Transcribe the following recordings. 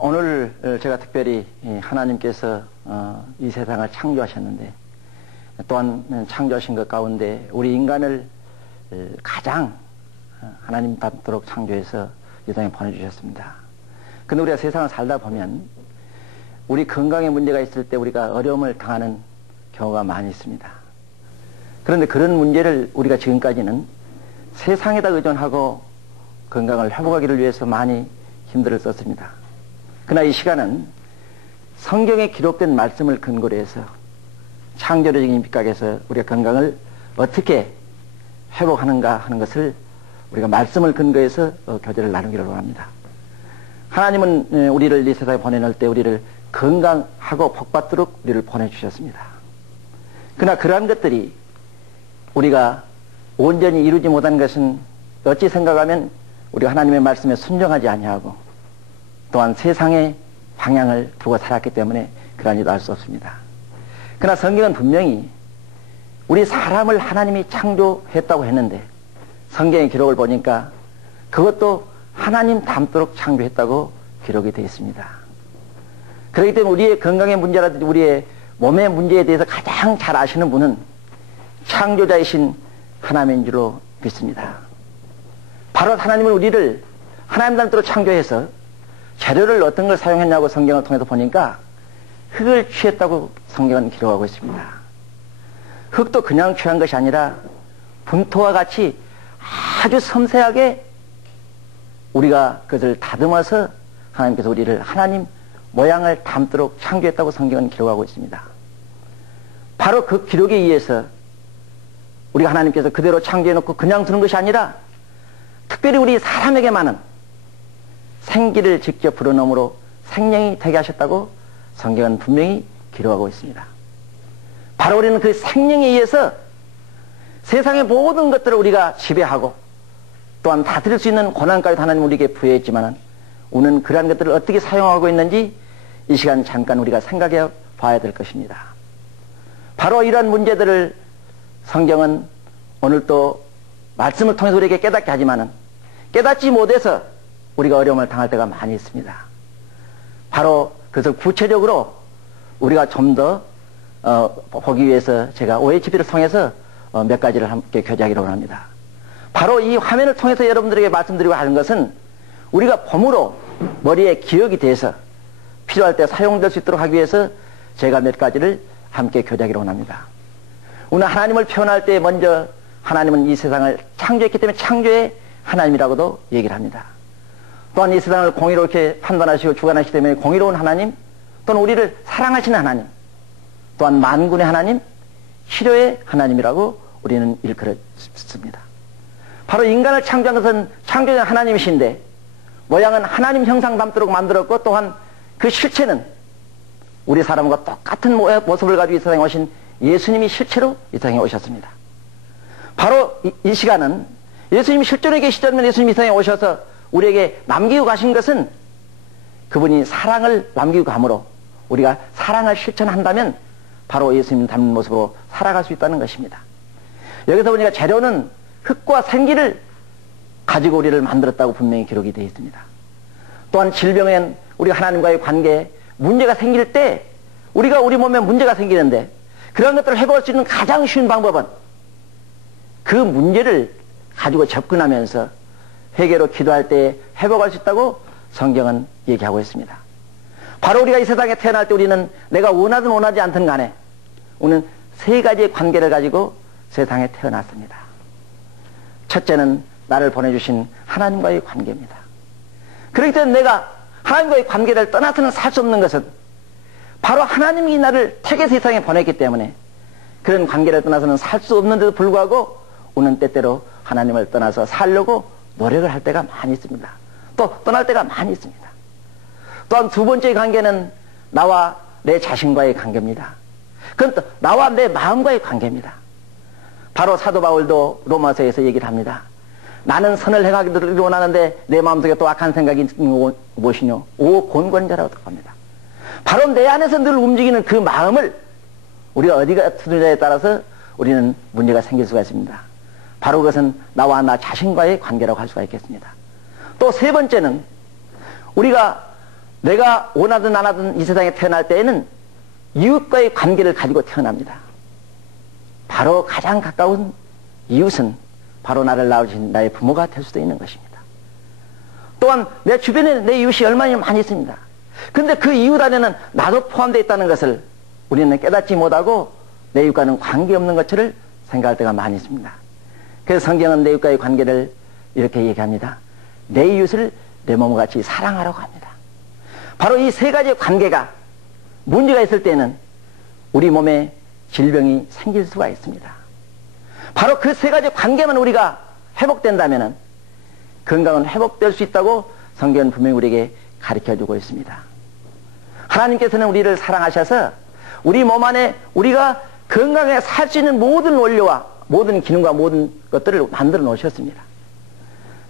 오늘 제가 특별히 하나님께서 이 세상을 창조하셨는데 또한 창조하신 것 가운데 우리 인간을 가장 하나님 닮도록 창조해서 이 땅에 보내주셨습니다. 근데 우리가 세상을 살다 보면 우리 건강에 문제가 있을 때 우리가 어려움을 당하는 경우가 많이 있습니다. 그런데 그런 문제를 우리가 지금까지는 세상에다 의존하고 건강을 회복하기를 위해서 많이 힘들을 썼습니다. 그러나 이 시간은 성경에 기록된 말씀을 근거로 해서 창조적인 빛각에서 우리가 건강을 어떻게 회복하는가 하는 것을 우리가 말씀을 근거해서 교제를 나누기를 원합니다. 하나님은 우리를 이 세상에 보내놓을 때 우리를 건강하고 복받도록 우리를 보내주셨습니다. 그러나 그러한 것들이 우리가 온전히 이루지 못한 것은 어찌 생각하면 우리가 하나님의 말씀에 순종하지 아니하고 또한 세상의 방향을 두고 살았기 때문에 그러한 일도 알 수 없습니다. 그러나 성경은 분명히 우리 사람을 하나님이 창조했다고 했는데 성경의 기록을 보니까 그것도 하나님 닮도록 창조했다고 기록이 되어 있습니다. 그렇기 때문에 우리의 건강의 문제라든지 우리의 몸의 문제에 대해서 가장 잘 아시는 분은 창조자이신 하나님인 줄로 믿습니다. 바로 하나님은 우리를 하나님 닮도록 창조해서 재료를 어떤 걸 사용했냐고 성경을 통해서 보니까 흙을 취했다고 성경은 기록하고 있습니다. 흙도 그냥 취한 것이 아니라 분토와 같이 아주 섬세하게 우리가 그것을 다듬어서 하나님께서 우리를 하나님 모양을 닮도록 창조했다고 성경은 기록하고 있습니다. 바로 그 기록에 의해서 우리가 하나님께서 그대로 창조해놓고 그냥 두는 것이 아니라 특별히 우리 사람에게만은 생기를 직접 불어넣음으로 생명이 되게 하셨다고 성경은 분명히 기록하고 있습니다. 바로 우리는 그 생명에 의해서 세상의 모든 것들을 우리가 지배하고 또한 다스릴 수 있는 권한까지도 하나님 우리에게 부여했지만 우리는 그러한 것들을 어떻게 사용하고 있는지 이 시간 잠깐 우리가 생각해 봐야 될 것입니다. 바로 이러한 문제들을 성경은 오늘 또 말씀을 통해서 우리에게 깨닫게 하지만은 깨닫지 못해서 우리가 어려움을 당할 때가 많이 있습니다. 바로 그것을 구체적으로 우리가 좀 더 보기 위해서 제가 OHP를 통해서 몇 가지를 함께 교제하기로 합니다. 바로 이 화면을 통해서 여러분들에게 말씀드리고 하는 것은 우리가 봄으로 머리에 기억이 돼서 필요할 때 사용될 수 있도록 하기 위해서 제가 몇 가지를 함께 교제하기로 합니다. 오늘 하나님을 표현할 때 먼저 하나님은 이 세상을 창조했기 때문에 창조의 하나님이라고도 얘기를 합니다. 또한 이 세상을 공의롭게 판단하시고 주관하시기 때문에 공의로운 하나님, 또는 우리를 사랑하시는 하나님, 또한 만군의 하나님, 치료의 하나님이라고 우리는 일컬었습니다. 바로 인간을 창조한 것은 창조자 하나님이신데 모양은 하나님 형상 닮도록 만들었고 또한 그 실체는 우리 사람과 똑같은 모습을 가지고 이 세상에 오신 예수님이 실체로 이 세상에 오셨습니다. 바로 이 시간은 예수님이 실제로 계시지 않으면 예수님이 이 세상에 오셔서 우리에게 남기고 가신 것은 그분이 사랑을 남기고 감으로 우리가 사랑을 실천한다면 바로 예수님 닮은 모습으로 살아갈 수 있다는 것입니다. 여기서 보니까 재료는 흙과 생기를 가지고 우리를 만들었다고 분명히 기록이 되어 있습니다. 또한 질병엔 우리가 하나님과의 관계에 문제가 생길 때 우리가 우리 몸에 문제가 생기는데 그런 것들을 해볼 수 있는 가장 쉬운 방법은 그 문제를 가지고 접근하면서 회개로 기도할 때 회복할 수 있다고 성경은 얘기하고 있습니다. 바로 우리가 이 세상에 태어날 때 우리는 내가 원하든 원하지 않든 간에 우리는 세 가지의 관계를 가지고 세상에 태어났습니다. 첫째는 나를 보내주신 하나님과의 관계입니다. 그렇기 때문에 내가 하나님과의 관계를 떠나서는 살 수 없는 것은 바로 하나님이 나를 택해서 세상에 보냈기 때문에 그런 관계를 떠나서는 살 수 없는데도 불구하고 우리는 때때로 하나님을 떠나서 살려고 노력을 할 때가 많이 있습니다. 또 떠날 때가 많이 있습니다. 또한 두 번째 관계는 나와 내 자신과의 관계입니다. 그건 또 나와 내 마음과의 관계입니다. 바로 사도 바울도 로마서에서 얘기를 합니다. 나는 선을 행하기를 원하는데 내 마음속에 또 악한 생각이 있는 무엇이뇨? 오 곤곤자라고 합니다. 바로 내 안에서 늘 움직이는 그 마음을 우리가 어디가 두느냐에 따라서 우리는 문제가 생길 수가 있습니다. 바로 그것은 나와 나 자신과의 관계라고 할 수가 있겠습니다. 또 세 번째는 우리가 내가 원하든 안 하든 이 세상에 태어날 때에는 이웃과의 관계를 가지고 태어납니다. 바로 가장 가까운 이웃은 바로 나를 낳으신 나의 부모가 될 수도 있는 것입니다. 또한 내 주변에 내 이웃이 얼마나 많이 있습니다. 근데 그 이웃 안에는 나도 포함되어 있다는 것을 우리는 깨닫지 못하고 내 이웃과는 관계없는 것을 생각할 때가 많이 있습니다. 그래서 성경은 내 이웃과의 관계를 이렇게 얘기합니다. 내 이웃을 내 몸과 같이 사랑하라고 합니다. 바로 이 세 가지의 관계가 문제가 있을 때는 우리 몸에 질병이 생길 수가 있습니다. 바로 그 세 가지 관계만 우리가 회복된다면 건강은 회복될 수 있다고 성경은 분명히 우리에게 가르쳐주고 있습니다. 하나님께서는 우리를 사랑하셔서 우리 몸 안에 우리가 건강하게 살 수 있는 모든 원료와 모든 기능과 모든 것들을 만들어 놓으셨습니다.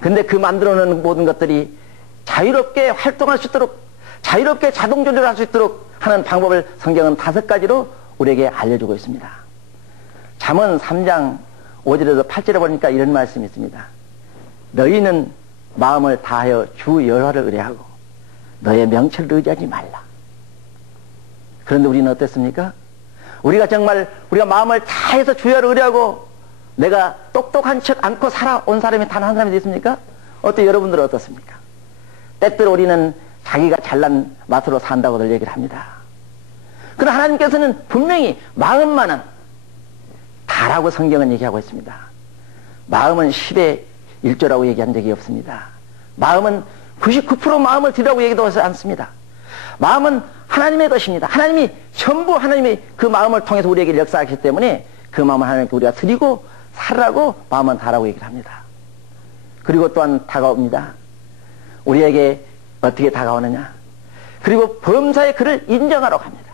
근데 그 만들어 놓은 모든 것들이 자유롭게 활동할 수 있도록, 자유롭게 자동 조절할 수 있도록 하는 방법을 성경은 5가지로 우리에게 알려주고 있습니다. 잠언 3장 5절에서 8절에 보니까 이런 말씀이 있습니다. 너희는 마음을 다하여 주 여호와를 의뢰하고 너의 명철을 의지하지 말라. 그런데 우리는 어땠습니까? 우리가 정말 우리가 마음을 다해서 주 여호와를 의뢰하고 내가 똑똑한 척 않고 살아온 사람이 단 한 사람이 있습니까? 어때 여러분들은 어떻습니까? 때때로 우리는 자기가 잘난 맛으로 산다고들 얘기를 합니다. 그러나 하나님께서는 분명히 마음만은 다라고 성경은 얘기하고 있습니다. 마음은 10의 1조라고 얘기한 적이 없습니다. 마음은 99% 마음을 드리라고 얘기도 하지 않습니다. 마음은 하나님의 것입니다. 하나님이 전부 하나님이 그 마음을 통해서 우리에게 역사하기 때문에 그 마음을 하나님께 우리가 드리고 살라고 마음은 다라고 얘기를 합니다. 그리고 또한 다가옵니다. 우리에게 어떻게 다가오느냐? 그리고 범사의 그를 인정하라고 합니다.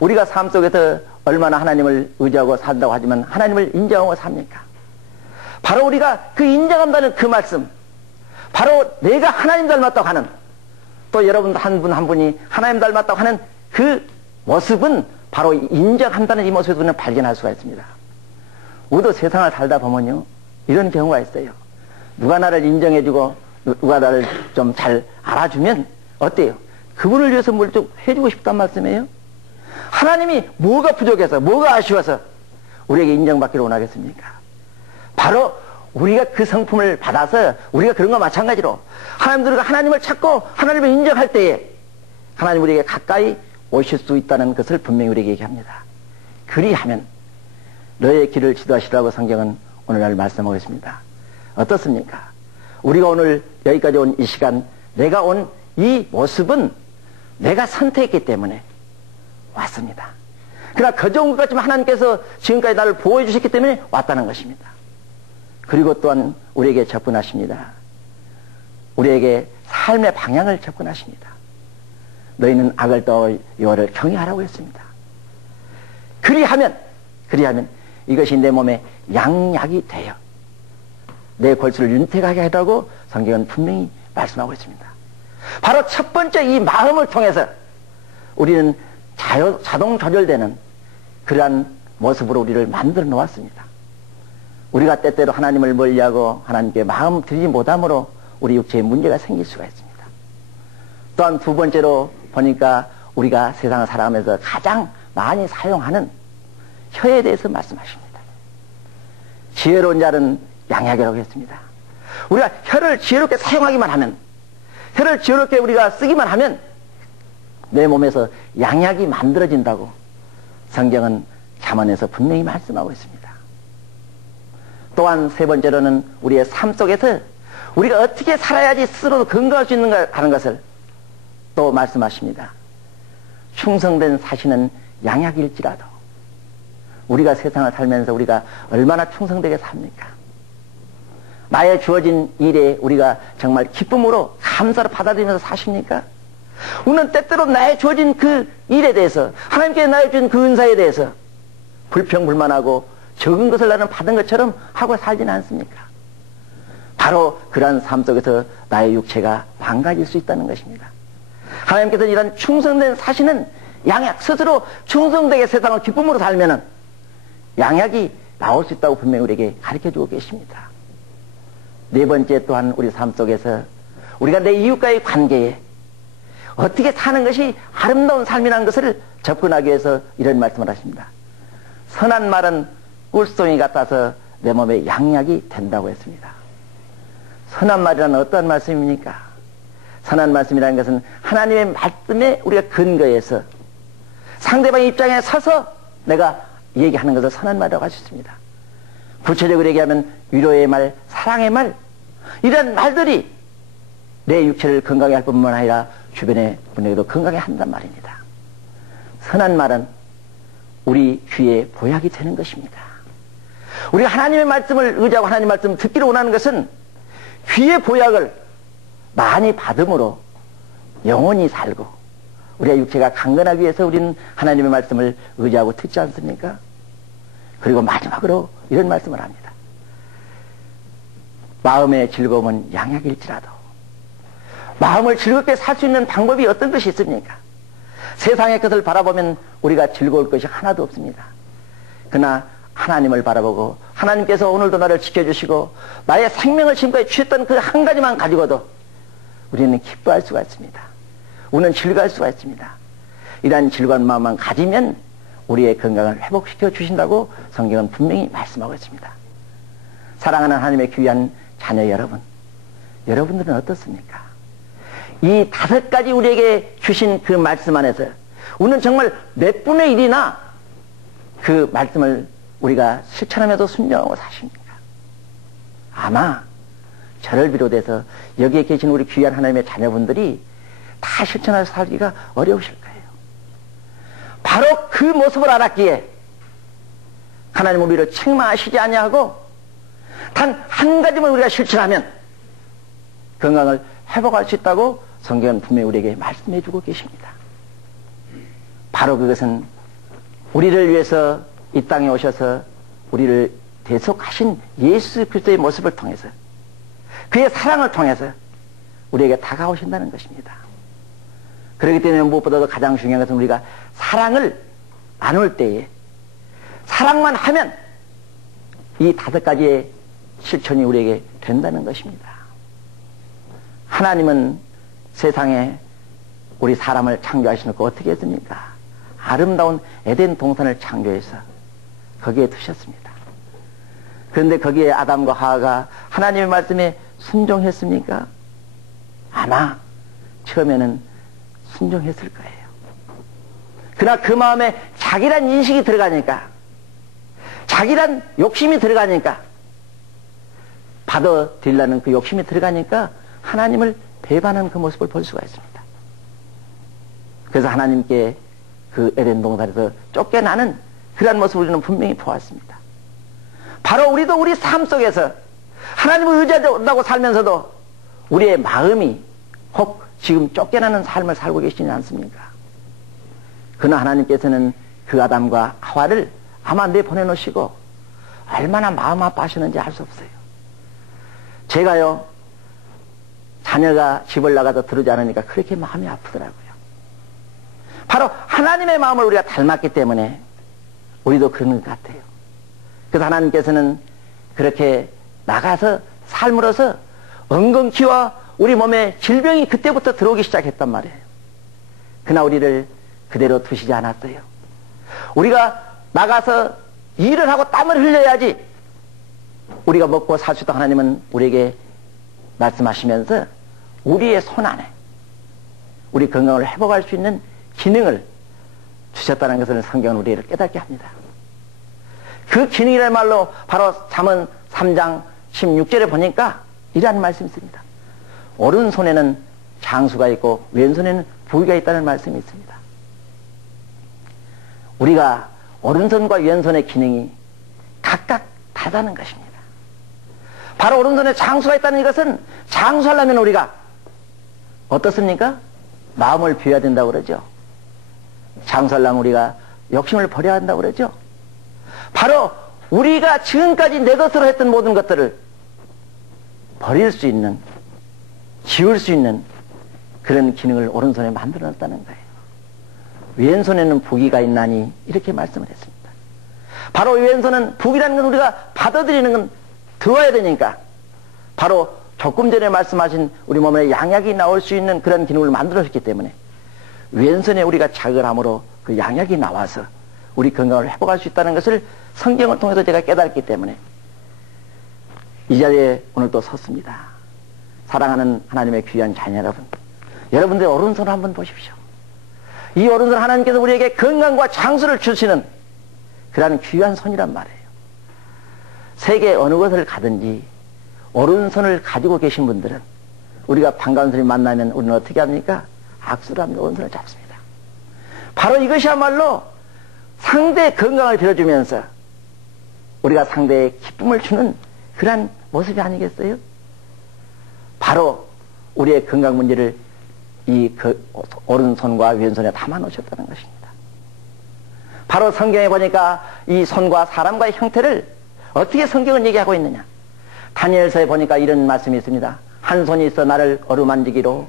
우리가 삶 속에서 얼마나 하나님을 의지하고 산다고 하지만 하나님을 인정하고 삽니까? 바로 우리가 그 인정한다는 그 말씀, 바로 내가 하나님 닮았다고 하는, 또 여러분 한 분 한 분이 하나님 닮았다고 하는 그 모습은 바로 인정한다는 이 모습을 우리는 발견할 수가 있습니다. 우리도 세상을 살다 보면요, 이런 경우가 있어요. 누가 나를 인정해주고 누가 나를 좀 잘 알아주면 어때요? 그분을 위해서 뭘 좀 해주고 싶단 말씀이에요? 하나님이 뭐가 부족해서 뭐가 아쉬워서 우리에게 인정받기를 원하겠습니까? 바로 우리가 그 성품을 받아서 우리가 그런 것과 마찬가지로 하나님들과 하나님을 찾고 하나님을 인정할 때에 하나님 우리에게 가까이 오실 수 있다는 것을 분명히 우리에게 얘기합니다. 그리하면 너의 길을 지도하시라고 성경은 오늘날 말씀하고 있습니다. 어떻습니까? 우리가 오늘 여기까지 온 이 시간, 내가 온 이 모습은 내가 선택했기 때문에 왔습니다. 그러나 그 좋은 것 같지만 하나님께서 지금까지 나를 보호해 주셨기 때문에 왔다는 것입니다. 그리고 또한 우리에게 접근하십니다. 우리에게 삶의 방향을 접근하십니다. 너희는 악을 떠 여호와를 경외하라고 했습니다. 그리하면 이것이 내 몸에 양약이 되어 내 골수를 윤택하게 하라고 성경은 분명히 말씀하고 있습니다. 바로 첫 번째 이 마음을 통해서 우리는 자동 조절되는 그러한 모습으로 우리를 만들어 놓았습니다. 우리가 때때로 하나님을 멀리하고 하나님께 마음 들이지 못함으로 우리 육체에 문제가 생길 수가 있습니다. 또한 두 번째로 보니까 우리가 세상을 살아가면서 가장 많이 사용하는 혀에 대해서 말씀하십니다. 지혜로운 자는 양약이라고 했습니다. 우리가 혀를 지혜롭게 사용하기만 하면, 혀를 지혜롭게 우리가 쓰기만 하면 내 몸에서 양약이 만들어진다고 성경은 잠언에서 분명히 말씀하고 있습니다. 또한 세 번째로는 우리의 삶 속에서 우리가 어떻게 살아야지 스스로도 건강할 수 있는가 하는 것을 또 말씀하십니다. 충성된 사시는 양약일지라도 우리가 세상을 살면서 우리가 얼마나 충성되게 삽니까? 나의 주어진 일에 우리가 정말 기쁨으로 감사를 받아들이면서 사십니까? 우리는 때때로 나의 주어진 그 일에 대해서 하나님께 나의 주신 그 은사에 대해서 불평불만하고 적은 것을 나는 받은 것처럼 하고 살지는 않습니까? 바로 그러한 삶 속에서 나의 육체가 망가질 수 있다는 것입니다. 하나님께서는 이런 충성된 사시는 양약, 스스로 충성되게 세상을 기쁨으로 살면은 양약이 나올 수 있다고 분명히 우리에게 가르쳐주고 계십니다. 네 번째 또한 우리 삶 속에서 우리가 내 이웃과의 관계에 어떻게 사는 것이 아름다운 삶이라는 것을 접근하기 위해서 이런 말씀을 하십니다. 선한 말은 꿀송이 같아서 내 몸에 양약이 된다고 했습니다. 선한 말이라는 어떤 말씀입니까? 선한 말씀이라는 것은 하나님의 말씀에 우리가 근거해서 상대방 입장에 서서 내가 얘기하는 것을 선한 말이라고 할 수 있습니다. 구체적으로 얘기하면 위로의 말, 사랑의 말, 이런 말들이 내 육체를 건강하게 할 뿐만 아니라 주변의 분에게도 건강하게 한단 말입니다. 선한 말은 우리 귀에 보약이 되는 것입니다. 우리가 하나님의 말씀을 의지하고 하나님의 말씀을 듣기를 원하는 것은 귀의 보약을 많이 받음으로 영원히 살고 우리의 육체가 강건하기 위해서 우리는 하나님의 말씀을 의지하고 듣지 않습니까? 그리고 마지막으로 이런 말씀을 합니다. 마음의 즐거움은 양약일지라도 마음을 즐겁게 살 수 있는 방법이 어떤 것이 있습니까? 세상의 것을 바라보면 우리가 즐거울 것이 하나도 없습니다. 그러나 하나님을 바라보고 하나님께서 오늘도 나를 지켜주시고 나의 생명을 지금까지 취했던 그 한 가지만 가지고도 우리는 기뻐할 수가 있습니다. 우리는 즐거울 수가 있습니다. 이러한 즐거운 마음만 가지면 우리의 건강을 회복시켜 주신다고 성경은 분명히 말씀하고 있습니다. 사랑하는 하나님의 귀한 자녀 여러분, 여러분들은 어떻습니까? 이 5가지 우리에게 주신 그 말씀 안에서 우리는 정말 몇 분의 1이나 그 말씀을 우리가 실천하면서 순종하고 사십니까? 아마 저를 비롯해서 여기에 계신 우리 귀한 하나님의 자녀분들이 다 실천해서 살기가 어려우실 거예요. 바로 그 모습을 알았기에 하나님 우리를 책망하시지 아니하고 단 한 가지만 우리가 실천하면 건강을 회복할 수 있다고 성경은 분명히 우리에게 말씀해 주고 계십니다. 바로 그것은 우리를 위해서 이 땅에 오셔서 우리를 대속하신 예수 그리스도의 모습을 통해서 그의 사랑을 통해서 우리에게 다가오신다는 것입니다. 그렇기 때문에 무엇보다도 가장 중요한 것은 우리가 사랑을 나눌 때에 사랑만 하면 이 5가지의 실천이 우리에게 된다는 것입니다. 하나님은 세상에 우리 사람을 창조하시놓고 어떻게 했습니까? 아름다운 에덴 동산을 창조해서 거기에 두셨습니다. 그런데 거기에 아담과 하와가 하나님의 말씀에 순종했습니까? 아마 처음에는 순종했을 거예요. 그러나 그 마음에 자기란 인식이 들어가니까, 자기란 욕심이 들어가니까, 받아들이려는 그 욕심이 들어가니까 하나님을 배반하는 그 모습을 볼 수가 있습니다. 그래서 하나님께 그 에덴 동산에서 쫓겨나는 그러한 모습을 우리는 분명히 보았습니다. 바로 우리도 우리 삶 속에서 하나님을 의지한다고 살면서도 우리의 마음이 혹 지금 쫓겨나는 삶을 살고 계시지 않습니까? 그러나 하나님께서는 그 아담과 하와를 아마 내보내놓으시고 얼마나 마음 아파하시는지 알 수 없어요. 제가요, 자녀가 집을 나가서 들어오지 않으니까 그렇게 마음이 아프더라고요. 바로 하나님의 마음을 우리가 닮았기 때문에 우리도 그런 것 같아요. 그래서 하나님께서는 그렇게 나가서 삶으로써 엉겅퀴와 우리 몸에 질병이 그때부터 들어오기 시작했단 말이에요. 그러나 우리를 그대로 두시지 않았어요. 우리가 나가서 일을 하고 땀을 흘려야지 우리가 먹고 살 수 있도록 하나님은 우리에게 말씀하시면서 우리의 손 안에 우리 건강을 회복할 수 있는 기능을 주셨다는 것을 성경은 우리를 깨닫게 합니다. 그 기능이라는 말로 바로 잠언 3장 16절에 보니까 이러한 말씀이 있습니다. 오른손에는 장수가 있고 왼손에는 부귀가 있다는 말씀이 있습니다. 우리가 오른손과 왼손의 기능이 각각 다르다는 것입니다. 바로 오른손에 장수가 있다는 이것은 장수하려면 우리가 어떻습니까? 마음을 비워야 된다고 그러죠. 장수하려면 우리가 욕심을 버려야 한다고 그러죠. 바로 우리가 지금까지 내 것으로 했던 모든 것들을 버릴 수 있는, 지울 수 있는 그런 기능을 오른손에 만들어 놨다는 거예요. 왼손에는 부귀가 있나니 이렇게 말씀을 했습니다. 바로 왼손은 부귀라는 건 우리가 받아들이는 건 들어야 되니까 바로 조금 전에 말씀하신 우리 몸에 양약이 나올 수 있는 그런 기능을 만들어줬기 때문에 왼손에 우리가 자극을 함으로 그 양약이 나와서 우리 건강을 회복할 수 있다는 것을 성경을 통해서 제가 깨달았기 때문에 이 자리에 오늘 또 섰습니다. 사랑하는 하나님의 귀한 자녀 여러분, 여러분들의 오른손을 한번 보십시오. 이 오른손 하나님께서 우리에게 건강과 장수를 주시는 그러한 귀한 손이란 말이에요. 세계 어느 곳을 가든지 오른손을 가지고 계신 분들은 우리가 반가운 손님 만나면 우리는 어떻게 합니까? 악수를 하며 오른손을 잡습니다. 바로 이것이야말로 상대의 건강을 빌어주면서 우리가 상대의 기쁨을 주는 그러한 모습이 아니겠어요? 바로 우리의 건강 문제를 이 오른손과 왼손에 담아 놓으셨다는 것입니다. 바로 성경에 보니까 이 손과 사람과의 형태를 어떻게 성경은 얘기하고 있느냐. 다니엘서에 보니까 이런 말씀이 있습니다. 한 손이 있어 나를 어루만지기로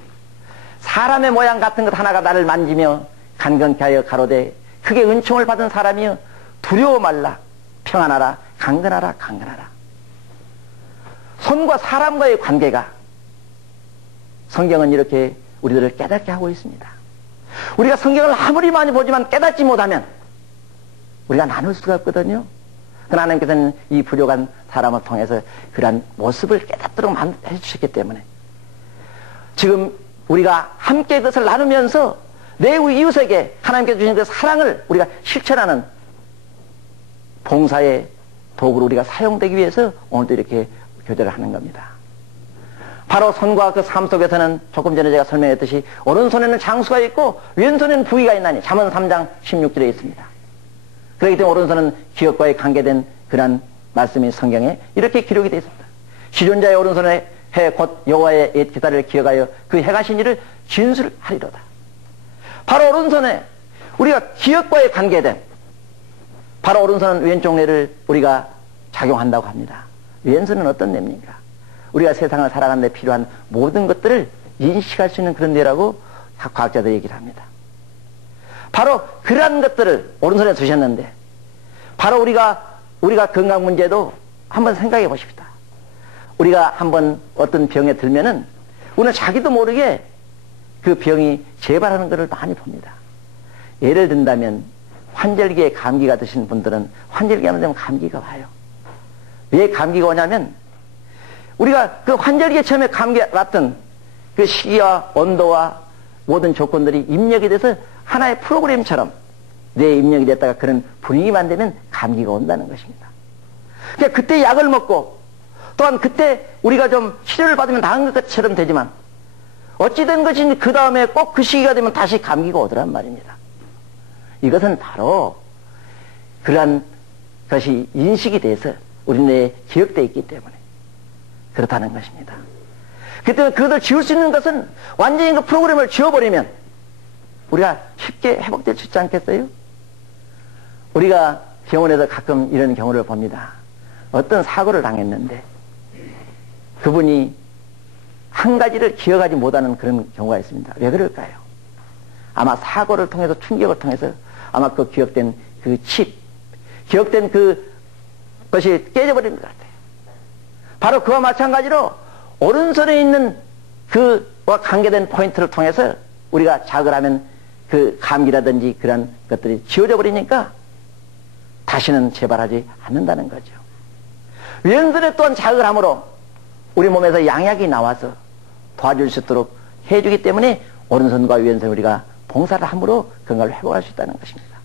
사람의 모양 같은 것 하나가 나를 만지며 간건케 하여 가로되 크게 은총을 받은 사람이여 두려워 말라 평안하라 강건하라 강건하라. 손과 사람과의 관계가 성경은 이렇게 우리들을 깨닫게 하고 있습니다. 우리가 성경을 아무리 많이 보지만 깨닫지 못하면 우리가 나눌 수가 없거든요. 그러나 하나님께서는 이 부족한 사람을 통해서 그러한 모습을 깨닫도록 해주셨기 때문에 지금 우리가 함께 그것을 나누면서 내 이웃에게 하나님께서 주신 그 사랑을 우리가 실천하는 봉사의 도구로 우리가 사용되기 위해서 오늘도 이렇게 교제를 하는 겁니다. 바로 손과 그 삶 속에서는 조금 전에 제가 설명했듯이 오른손에는 장수가 있고 왼손에는 부위가 있나니 잠언 3장 16절에 있습니다. 그렇기 때문에 오른손은 기업과의 관계된 그런 말씀이 성경에 이렇게 기록이 되어 있습니다. 시존자의 오른손에 해 곧 여호와의 옛 기사를 기억하여 그 해가신 일을 진술하리로다. 바로 오른손에 우리가 기업과의 관계된 바로 오른손은 왼쪽 뇌를 우리가 작용한다고 합니다. 왼손은 어떤 뇌입니까? 우리가 세상을 살아가는 데 필요한 모든 것들을 인식할 수 있는 그런 뇌라고 과학자들이 얘기를 합니다. 바로 그러한 것들을 오른손에 두셨는데 바로 우리가 건강 문제도 한번 생각해 보십시다. 우리가 한번 어떤 병에 들면은 우리는 자기도 모르게 그 병이 재발하는 것을 많이 봅니다. 예를 든다면 환절기에 감기가 드신 분들은 환절기 하면 되면 감기가 와요. 왜 감기가 오냐면 우리가 그 환절기에 처음에 감기 왔던 그 시기와 온도와 모든 조건들이 입력이 돼서 하나의 프로그램처럼 뇌에 입력이 됐다가 그런 분위기만 되면 감기가 온다는 것입니다. 그러니까 그때 약을 먹고 또한 그때 우리가 좀 치료를 받으면 나은 것처럼 되지만 어찌된 것인지 그 다음에 꼭 그 시기가 되면 다시 감기가 오더란 말입니다. 이것은 바로 그러한 것이 인식이 돼서 우리 뇌에 기억되어 있기 때문에 그렇다는 것입니다. 그렇기 때문에 그것을 지울 수 있는 것은 완전히 그 프로그램을 지워버리면 우리가 쉽게 회복될 수 있지 않겠어요? 우리가 병원에서 가끔 이런 경우를 봅니다. 어떤 사고를 당했는데 그분이 한 가지를 기억하지 못하는 그런 경우가 있습니다. 왜 그럴까요? 아마 사고를 통해서 충격을 통해서 아마 그 기억된 그 칩, 기억된 그것이 깨져버린 것 같아요. 바로 그와 마찬가지로 오른손에 있는 그와 관계된 포인트를 통해서 우리가 자극을 하면 그 감기라든지 그런 것들이 지워져 버리니까 다시는 재발하지 않는다는 거죠. 왼손에 또한 자극을 함으로 우리 몸에서 양약이 나와서 도와줄 수 있도록 해주기 때문에 오른손과 왼손 우리가 봉사를 함으로 건강을 회복할 수 있다는 것입니다.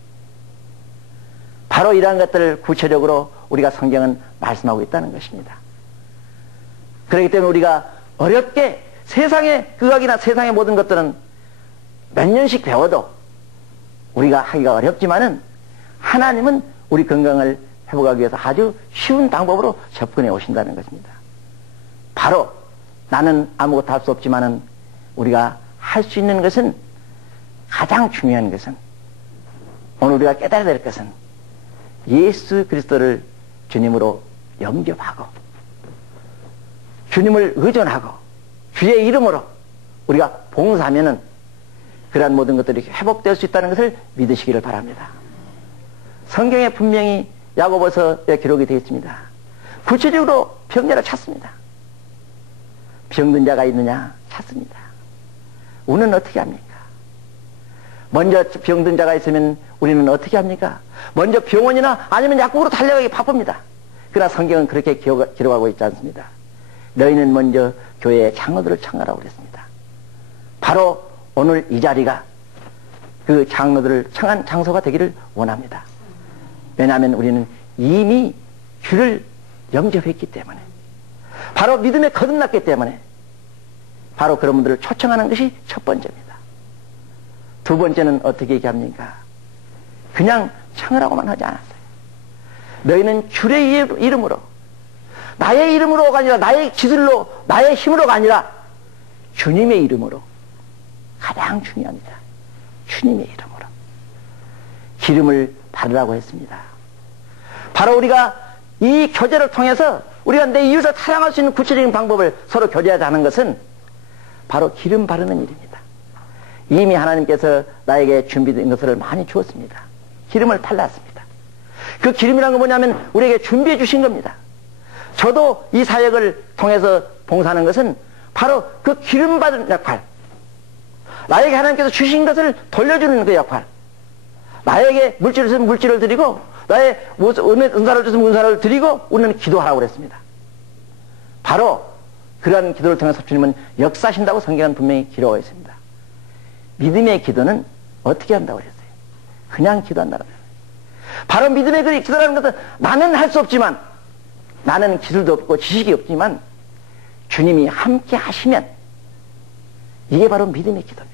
바로 이러한 것들을 구체적으로 우리가 성경은 말씀하고 있다는 것입니다. 그렇기 때문에 우리가 어렵게 세상의 의학이나 세상의 모든 것들은 몇 년씩 배워도 우리가 하기가 어렵지만은 하나님은 우리 건강을 회복하기 위해서 아주 쉬운 방법으로 접근해 오신다는 것입니다. 바로 나는 아무것도 할 수 없지만은 우리가 할 수 있는 것은 가장 중요한 것은 오늘 우리가 깨달아야 될 것은 예수 그리스도를 주님으로 영접하고 주님을 의존하고 주의 이름으로 우리가 봉사하면은 그러한 모든 것들이 회복될 수 있다는 것을 믿으시기를 바랍니다. 성경에 분명히 야고보서에 기록이 되어 있습니다. 구체적으로 병자를 찾습니다. 병든 자가 있느냐 찾습니다. 우리는 어떻게 합니까? 먼저 병든 자가 있으면 우리는 어떻게 합니까? 먼저 병원이나 아니면 약국으로 달려가기 바쁩니다. 그러나 성경은 그렇게 기록하고 있지 않습니다. 너희는 먼저 교회의 장로들을 청하라고 그랬습니다. 바로 오늘 이 자리가 그 장로들을 청한 장소가 되기를 원합니다. 왜냐하면 우리는 이미 주를 영접했기 때문에, 바로 믿음에 거듭났기 때문에 바로 그런 분들을 초청하는 것이 첫 번째입니다. 두 번째는 어떻게 얘기합니까? 그냥 청하라고만 하지 않았어요. 너희는 주의 이름으로, 나의 이름으로가 아니라 나의 기술로, 나의 힘으로가 아니라 주님의 이름으로, 가장 중요합니다. 주님의 이름으로 기름을 바르라고 했습니다. 바로 우리가 이 교제를 통해서 우리가 내 이웃을 사랑할 수 있는 구체적인 방법을 서로 교제하자는 것은 바로 기름 바르는 일입니다. 이미 하나님께서 나에게 준비된 것을 많이 주었습니다. 기름을 발랐습니다. 그 기름이라는 건 뭐냐면 우리에게 준비해 주신 겁니다. 저도 이 사역을 통해서 봉사하는 것은 바로 그 기름 받은 역할, 나에게 하나님께서 주신 것을 돌려주는 그 역할, 나에게 물질을 주면 물질을 드리고 나의 은사를 주면 은사를 드리고 우리는 기도하라고 그랬습니다. 바로 그러한 기도를 통해서 주님은 역사하신다고 성경은 분명히 기록하고 있습니다. 믿음의 기도는 어떻게 한다고 그랬어요? 그냥 기도한다는 거예요. 바로 믿음의 그 기도라는 것은 나는 할 수 없지만, 나는 기술도 없고 지식이 없지만 주님이 함께 하시면 이게 바로 믿음의 기도입니다.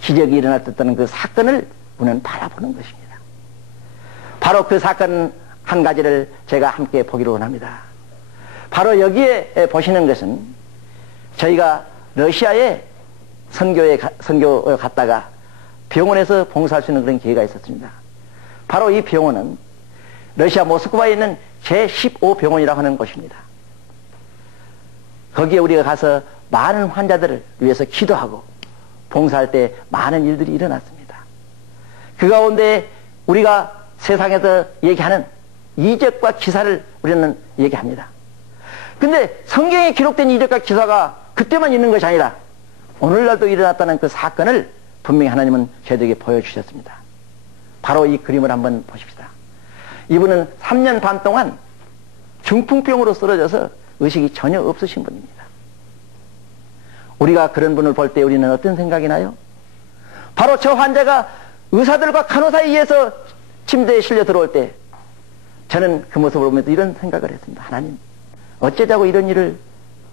기적이 일어날 듯한 그 사건을 우리는 바라보는 것입니다. 바로 그 사건 한 가지를 제가 함께 보기로 원합니다. 바로 여기에 보시는 것은 저희가 러시아에 선교에 갔다가 병원에서 봉사할 수 있는 그런 기회가 있었습니다. 바로 이 병원은 러시아 모스크바에 있는 제15병원이라고 하는 곳입니다. 거기에 우리가 가서 많은 환자들을 위해서 기도하고 봉사할 때 많은 일들이 일어났습니다. 그 가운데 우리가 세상에서 얘기하는 이적과 기사를 우리는 얘기합니다. 근데 성경에 기록된 이적과 기사가 그때만 있는 것이 아니라 오늘날도 일어났다는 그 사건을 분명히 하나님은 저희들에게 보여주셨습니다. 바로 이 그림을 한번 보십시다. 이분은 3년 반 동안 중풍병으로 쓰러져서 의식이 전혀 없으신 분입니다. 우리가 그런 분을 볼 때 우리는 어떤 생각이 나요? 바로 저 환자가 의사들과 간호사에 의해서 침대에 실려 들어올 때 저는 그 모습을 보면서 이런 생각을 했습니다. 하나님, 어쩌자고 이런 일을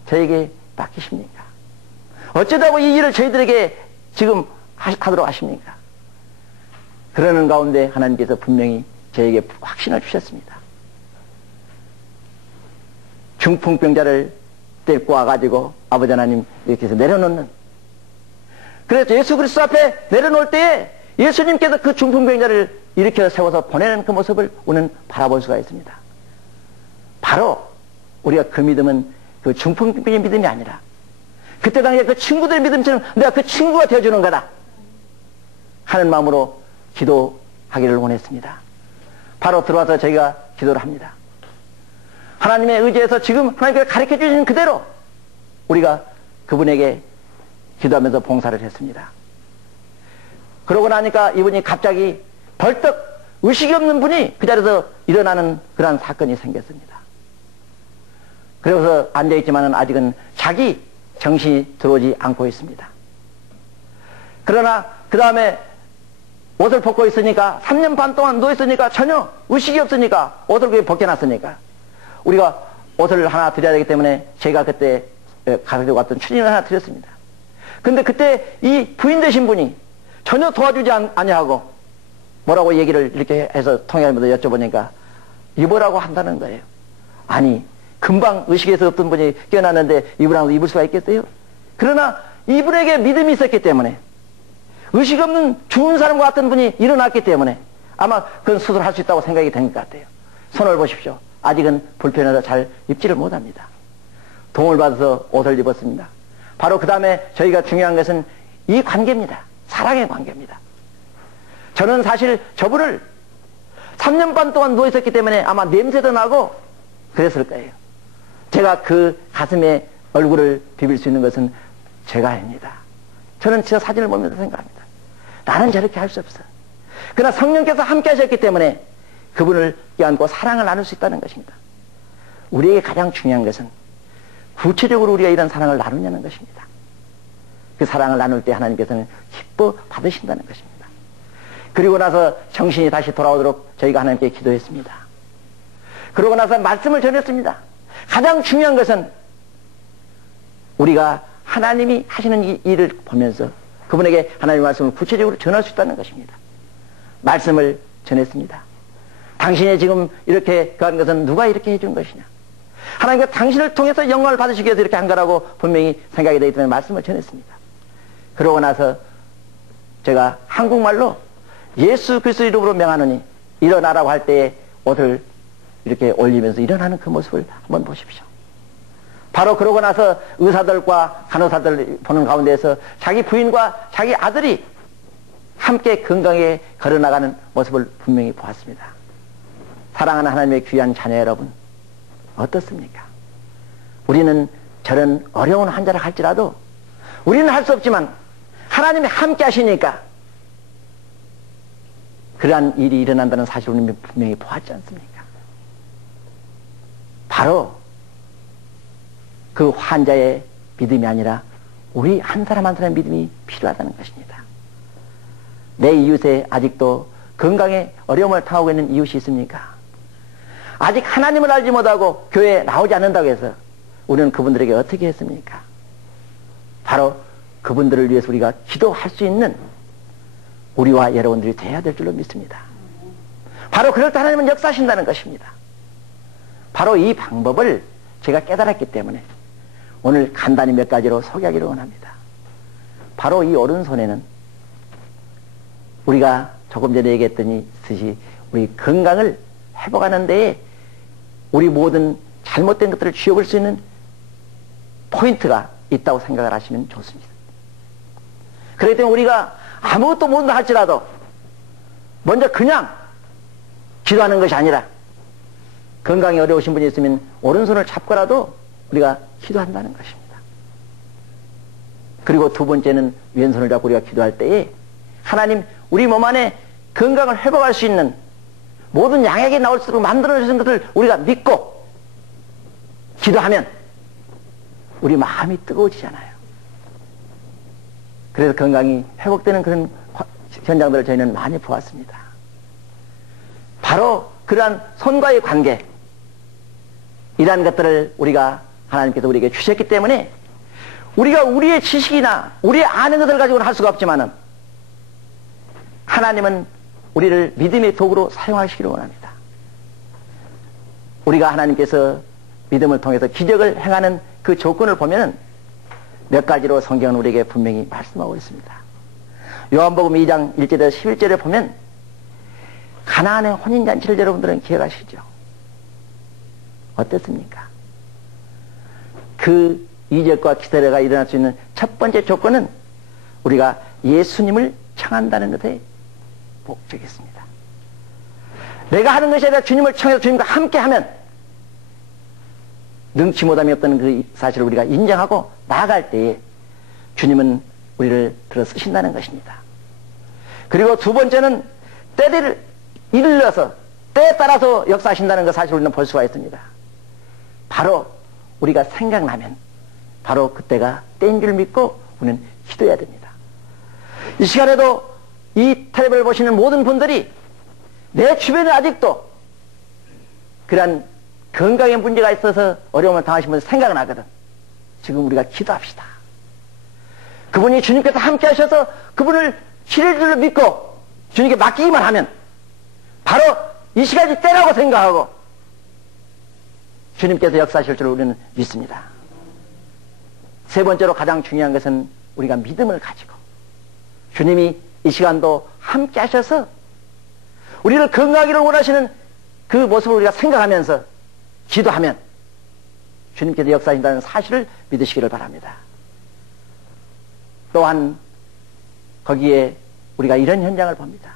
저에게 맡기십니까? 어쩌자고 이 일을 저희들에게 지금 하도록 하십니까? 그러는 가운데 하나님께서 분명히 저에게 확신을 주셨습니다. 중풍병자를 데리고 와가지고 아버지 하나님 이렇게 해서 내려놓는, 그래서 예수 그리스도 앞에 내려놓을 때에 예수님께서 그 중풍병자를 일으켜 세워서 보내는 그 모습을 우리는 바라볼 수가 있습니다. 바로 우리가 그 믿음은 그 중풍병의 믿음이 아니라 그때 당시에 그 친구들의 믿음처럼 내가 그 친구가 되어주는 거다 하는 마음으로 기도하기를 원했습니다. 바로 들어와서 저희가 기도를 합니다. 하나님의 의지에서 지금 하나님께서 가르쳐 주신 그대로 우리가 그분에게 기도하면서 봉사를 했습니다. 그러고 나니까 이분이 갑자기 벌떡 의식이 없는 분이 그 자리에서 일어나는 그러한 사건이 생겼습니다. 그래서 앉아있지만은 아직은 자기 정신이 들어오지 않고 있습니다. 그러나 그 다음에 옷을 벗고 있으니까 3년 반 동안 누워있으니까 전혀 의식이 없으니까 옷을 그렇게 벗겨놨으니까 우리가 옷을 하나 드려야 되기 때문에 제가 그때 가지고 왔던 추진을 하나 드렸습니다. 근데 그때 이 부인 되신 분이 전혀 도와주지 아니하고 뭐라고 얘기를 이렇게 해서 통역하면서 여쭤보니까 입으라고 한다는 거예요. 아니, 금방 의식에서 없던 분이 깨어났는데 이분하고 입을 수가 있겠어요? 그러나 이분에게 믿음이 있었기 때문에, 의식 없는 죽은 사람과 같은 분이 일어났기 때문에 아마 그건 수술할 수 있다고 생각이 된 것 같아요. 손을 보십시오. 아직은 불편해서 잘 입지를 못합니다. 도움을 받아서 옷을 입었습니다. 바로 그 다음에 저희가 중요한 것은 이 관계입니다. 사랑의 관계입니다. 저는 사실 저분을 3년 반 동안 누워있었기 때문에 아마 냄새도 나고 그랬을 거예요. 제가 그 가슴에 얼굴을 비빌 수 있는 것은 제가 아닙니다. 저는 저 사진을 보면서 생각합니다. 나는 저렇게 할 수 없어. 그러나 성령께서 함께 하셨기 때문에 그분을 껴안고 사랑을 나눌 수 있다는 것입니다. 우리에게 가장 중요한 것은 구체적으로 우리가 이런 사랑을 나누냐는 것입니다. 그 사랑을 나눌 때 하나님께서는 기뻐 받으신다는 것입니다. 그리고 나서 정신이 다시 돌아오도록 저희가 하나님께 기도했습니다. 그러고 나서 말씀을 전했습니다. 가장 중요한 것은 우리가 하나님이 하시는 이 일을 보면서 그분에게 하나님의 말씀을 구체적으로 전할 수 있다는 것입니다. 말씀을 전했습니다. 당신이 지금 이렇게 한 것은 누가 이렇게 해준 것이냐? 하나님께서 당신을 통해서 영광을 받으시기 위해서 이렇게 한 거라고 분명히 생각이 되기 때문에 말씀을 전했습니다. 그러고 나서 제가 한국말로 예수 그리스도 이름으로 명하노니 일어나라고 할 때에 옷을 이렇게 올리면서 일어나는 그 모습을 한번 보십시오. 바로 그러고 나서 의사들과 간호사들 보는 가운데에서 자기 부인과 자기 아들이 함께 건강에 걸어나가는 모습을 분명히 보았습니다. 사랑하는 하나님의 귀한 자녀 여러분, 어떻습니까? 우리는 저런 어려운 환자를 할지라도 우리는 할 수 없지만 하나님이 함께 하시니까 그러한 일이 일어난다는 사실을 우리는 분명히 보았지 않습니까? 바로 그 환자의 믿음이 아니라 우리 한 사람 한 사람의 믿음이 필요하다는 것입니다. 내 이웃에 아직도 건강에 어려움을 당하고 있는 이웃이 있습니까? 아직 하나님을 알지 못하고 교회에 나오지 않는다고 해서 우리는 그분들에게 어떻게 했습니까? 바로 그분들을 위해서 우리가 기도할 수 있는 우리와 여러분들이 돼야 될 줄로 믿습니다. 바로 그럴 때 하나님은 역사하신다는 것입니다. 바로 이 방법을 제가 깨달았기 때문에 오늘 간단히 몇 가지로 소개하기를 원합니다. 바로 이 오른손에는 우리가 조금 전에 얘기했더니 듯이 우리 건강을 회복하는 데에 우리 모든 잘못된 것들을 쥐어볼 수 있는 포인트가 있다고 생각을 하시면 좋습니다. 그렇기 때문에 우리가 아무것도 못한다 할지라도 먼저 그냥 기도하는 것이 아니라 건강이 어려우신 분이 있으면 오른손을 잡고라도 우리가 기도한다는 것입니다. 그리고 두 번째는 왼손을 잡고 우리가 기도할 때에 하나님 우리 몸 안에 건강을 회복할 수 있는 모든 양액이 나올 수 있도록 만들어주신 것을 우리가 믿고 기도하면 우리 마음이 뜨거워지잖아요. 그래서 건강이 회복되는 그런 현장들을 저희는 많이 보았습니다. 바로 그러한 손과의 관계, 이러한 것들을 우리가 하나님께서 우리에게 주셨기 때문에 우리가 우리의 지식이나 우리의 아는 것을 가지고는 할 수가 없지만은 하나님은 우리를 믿음의 도구로 사용하시기를 원합니다. 우리가 하나님께서 믿음을 통해서 기적을 행하는 그 조건을 보면은 몇 가지로 성경은 우리에게 분명히 말씀하고 있습니다. 요한복음 2장 1절에서 11절에 보면 가나안의 혼인잔치를 여러분들은 기억하시죠? 어땠습니까? 그 이적과 기사가 일어날 수 있는 첫 번째 조건은 우리가 예수님을 청한다는 것에 목적이었습니다. 내가 하는 것이 아니라 주님을 청해서 주님과 함께하면 능치 못함이 없다는 그 사실을 우리가 인정하고 나아갈 때에 주님은 우리를 들어 쓰신다는 것입니다. 그리고 두 번째는 때를 일러서 때에 따라서 역사하신다는 그 사실을 우리는 볼 수가 있습니다. 바로 우리가 생각나면 바로 그때가 때인 줄 믿고 우리는 기도해야 됩니다. 이 시간에도 이 텔레비를 보시는 모든 분들이 내 주변에 아직도 그러한 건강에 문제가 있어서 어려움을 당하신 분들 생각나거든. 지금 우리가 기도합시다. 그분이 주님께서 함께 하셔서 그분을 치료해 줄로 믿고 주님께 맡기기만 하면 바로 이 시간이 때라고 생각하고 주님께서 역사하실 줄 우리는 믿습니다. 세 번째로 가장 중요한 것은 우리가 믿음을 가지고 주님이 이 시간도 함께 하셔서 우리를 건강하기를 원하시는 그 모습을 우리가 생각하면서 기도하면 주님께서 역사하신다는 사실을 믿으시기를 바랍니다. 또한 거기에 우리가 이런 현장을 봅니다.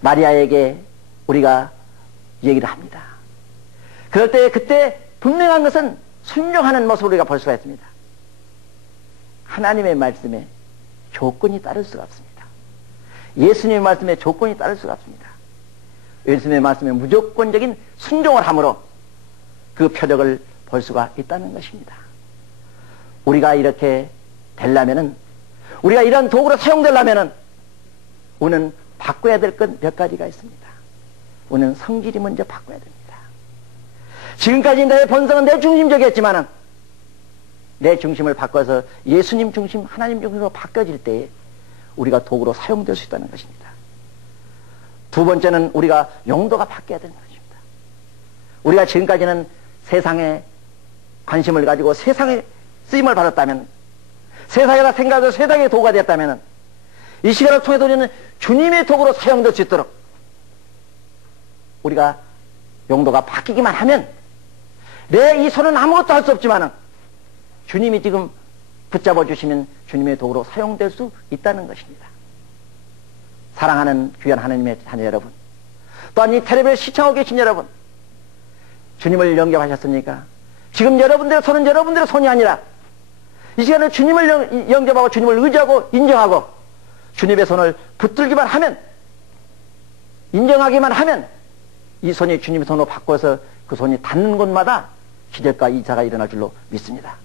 마리아에게 우리가 얘기를 합니다. 그럴 때 그때 분명한 것은 순종하는 모습을 우리가 볼 수가 있습니다. 하나님의 말씀에 조건이 따를 수가 없습니다. 예수님의 말씀에 조건이 따를 수가 없습니다. 예수님의 말씀에 무조건적인 순종을 함으로 그 표적을 볼 수가 있다는 것입니다. 우리가 이렇게 되려면은, 우리가 이런 도구로 사용되려면은 우리는 바꿔야 될 것 몇 가지가 있습니다. 우리는 성질이 먼저 바꿔야 됩니다. 지금까지 내 본성은 내 중심적이었지만은 내 중심을 바꿔서 예수님 중심, 하나님 중심으로 바꿔질 때에 우리가 도구로 사용될 수 있다는 것입니다. 두 번째는 우리가 용도가 바뀌어야 되는 것입니다. 우리가 지금까지는 세상에 관심을 가지고 세상에 쓰임을 받았다면, 세상에다 생각해서 세상의 도구가 되었다면, 이 시간을 통해서 우리는 주님의 도구로 사용될 수 있도록 우리가 용도가 바뀌기만 하면, 내 이 손은 아무것도 할 수 없지만은 주님이 지금 붙잡아 주시면 주님의 도구로 사용될 수 있다는 것입니다. 사랑하는 귀한 하나님의 자녀 여러분, 또한 이 텔레비를 시청하고 계신 여러분, 주님을 영접하셨습니까? 지금 여러분들의 손은 여러분들의 손이 아니라 이 시간에 주님을 영접하고 주님을 의지하고 인정하고 주님의 손을 붙들기만 하면, 인정하기만 하면 이 손이 주님의 손으로 바꿔서 그 손이 닿는 곳마다 기적과 이사가 일어날 줄로 믿습니다.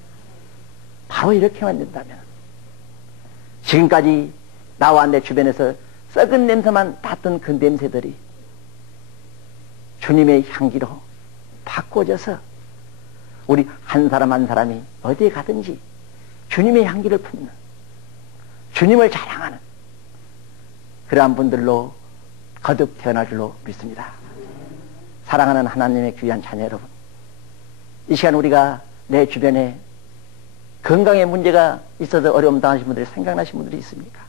바로 이렇게만 된다면, 지금까지 나와 내 주변에서 썩은 냄새만 닿던 그 냄새들이 주님의 향기로 바꿔져서 우리 한 사람 한 사람이 어디에 가든지 주님의 향기를 품는, 주님을 자랑하는 그러한 분들로 거듭 태어날 줄로 믿습니다. 사랑하는 하나님의 귀한 자녀 여러분, 이 시간 우리가 내 주변에 건강에 문제가 있어서 어려움 당하신 분들이 생각나신 분들이 있습니까?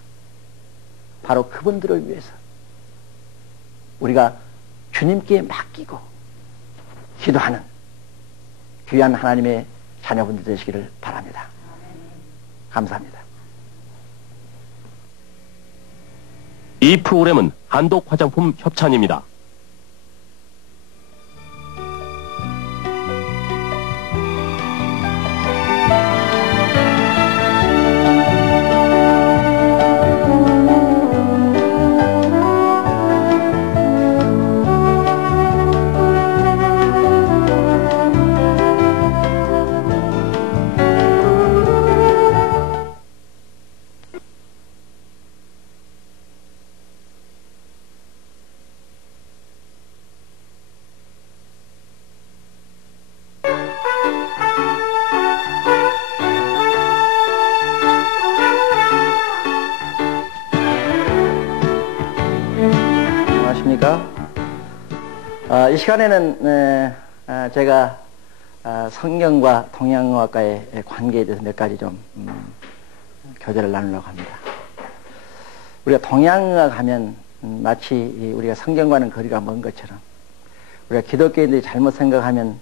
바로 그분들을 위해서 우리가 주님께 맡기고 기도하는 귀한 하나님의 자녀분들 되시기를 바랍니다. 감사합니다. 이 프로그램은 한독 화장품 협찬입니다. 이 시간에는 제가 성경과 동양의학과의 관계에 대해서 몇 가지 좀 교제를 나누려고 합니다. 우리가 동양의학 하면 마치 우리가 성경과는 거리가 먼 것처럼, 우리가 기독교인들이 잘못 생각하면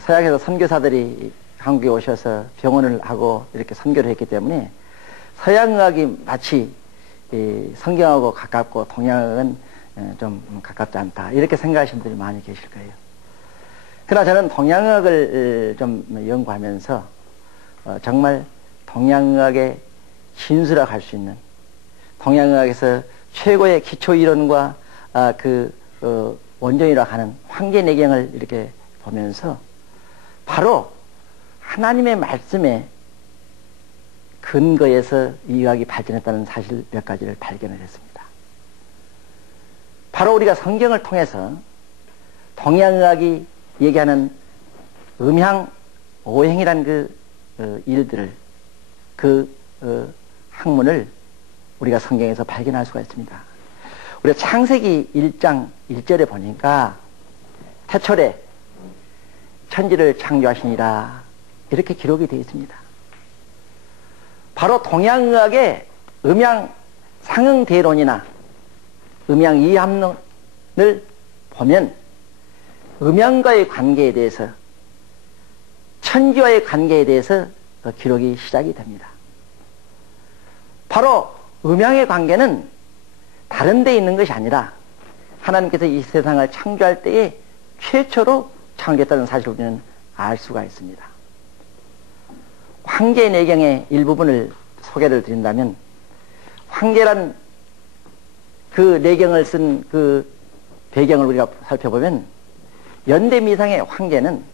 서양에서 선교사들이 한국에 오셔서 병원을 하고 이렇게 선교를 했기 때문에 서양의학이 마치 성경하고 가깝고 동양의학은 좀 가깝지 않다, 이렇게 생각하시는 분들이 많이 계실 거예요. 그러나 저는 동양의학을 좀 연구하면서 정말 동양의학의 진수라고 할 수 있는, 동양의학에서 최고의 기초 이론과 원전이라고 하는 황제내경을 이렇게 보면서 바로 하나님의 말씀에 근거해서 이 의학이 발전했다는 사실 몇 가지를 발견을 했습니다. 바로 우리가 성경을 통해서 동양의학이 얘기하는 음향 오행이라는 그 일들을, 학문을 우리가 성경에서 발견할 수가 있습니다. 우리가 창세기 1장 1절에 보니까 태초에 천지를 창조하시니라, 이렇게 기록이 되어 있습니다. 바로 동양의학의 음양 상응대론이나 음양 이합론을 보면 음양과의 관계에 대해서, 천지와의 관계에 대해서 기록이 시작이 됩니다. 바로 음양의 관계는 다른 데 있는 것이 아니라 하나님께서 이 세상을 창조할 때에 최초로 창조했다는 사실을 우리는 알 수가 있습니다. 황제내경의 일부분을 소개를 드린다면, 황제란 그 내경을 쓴 그 배경을 우리가 살펴보면 연대미상의 황제는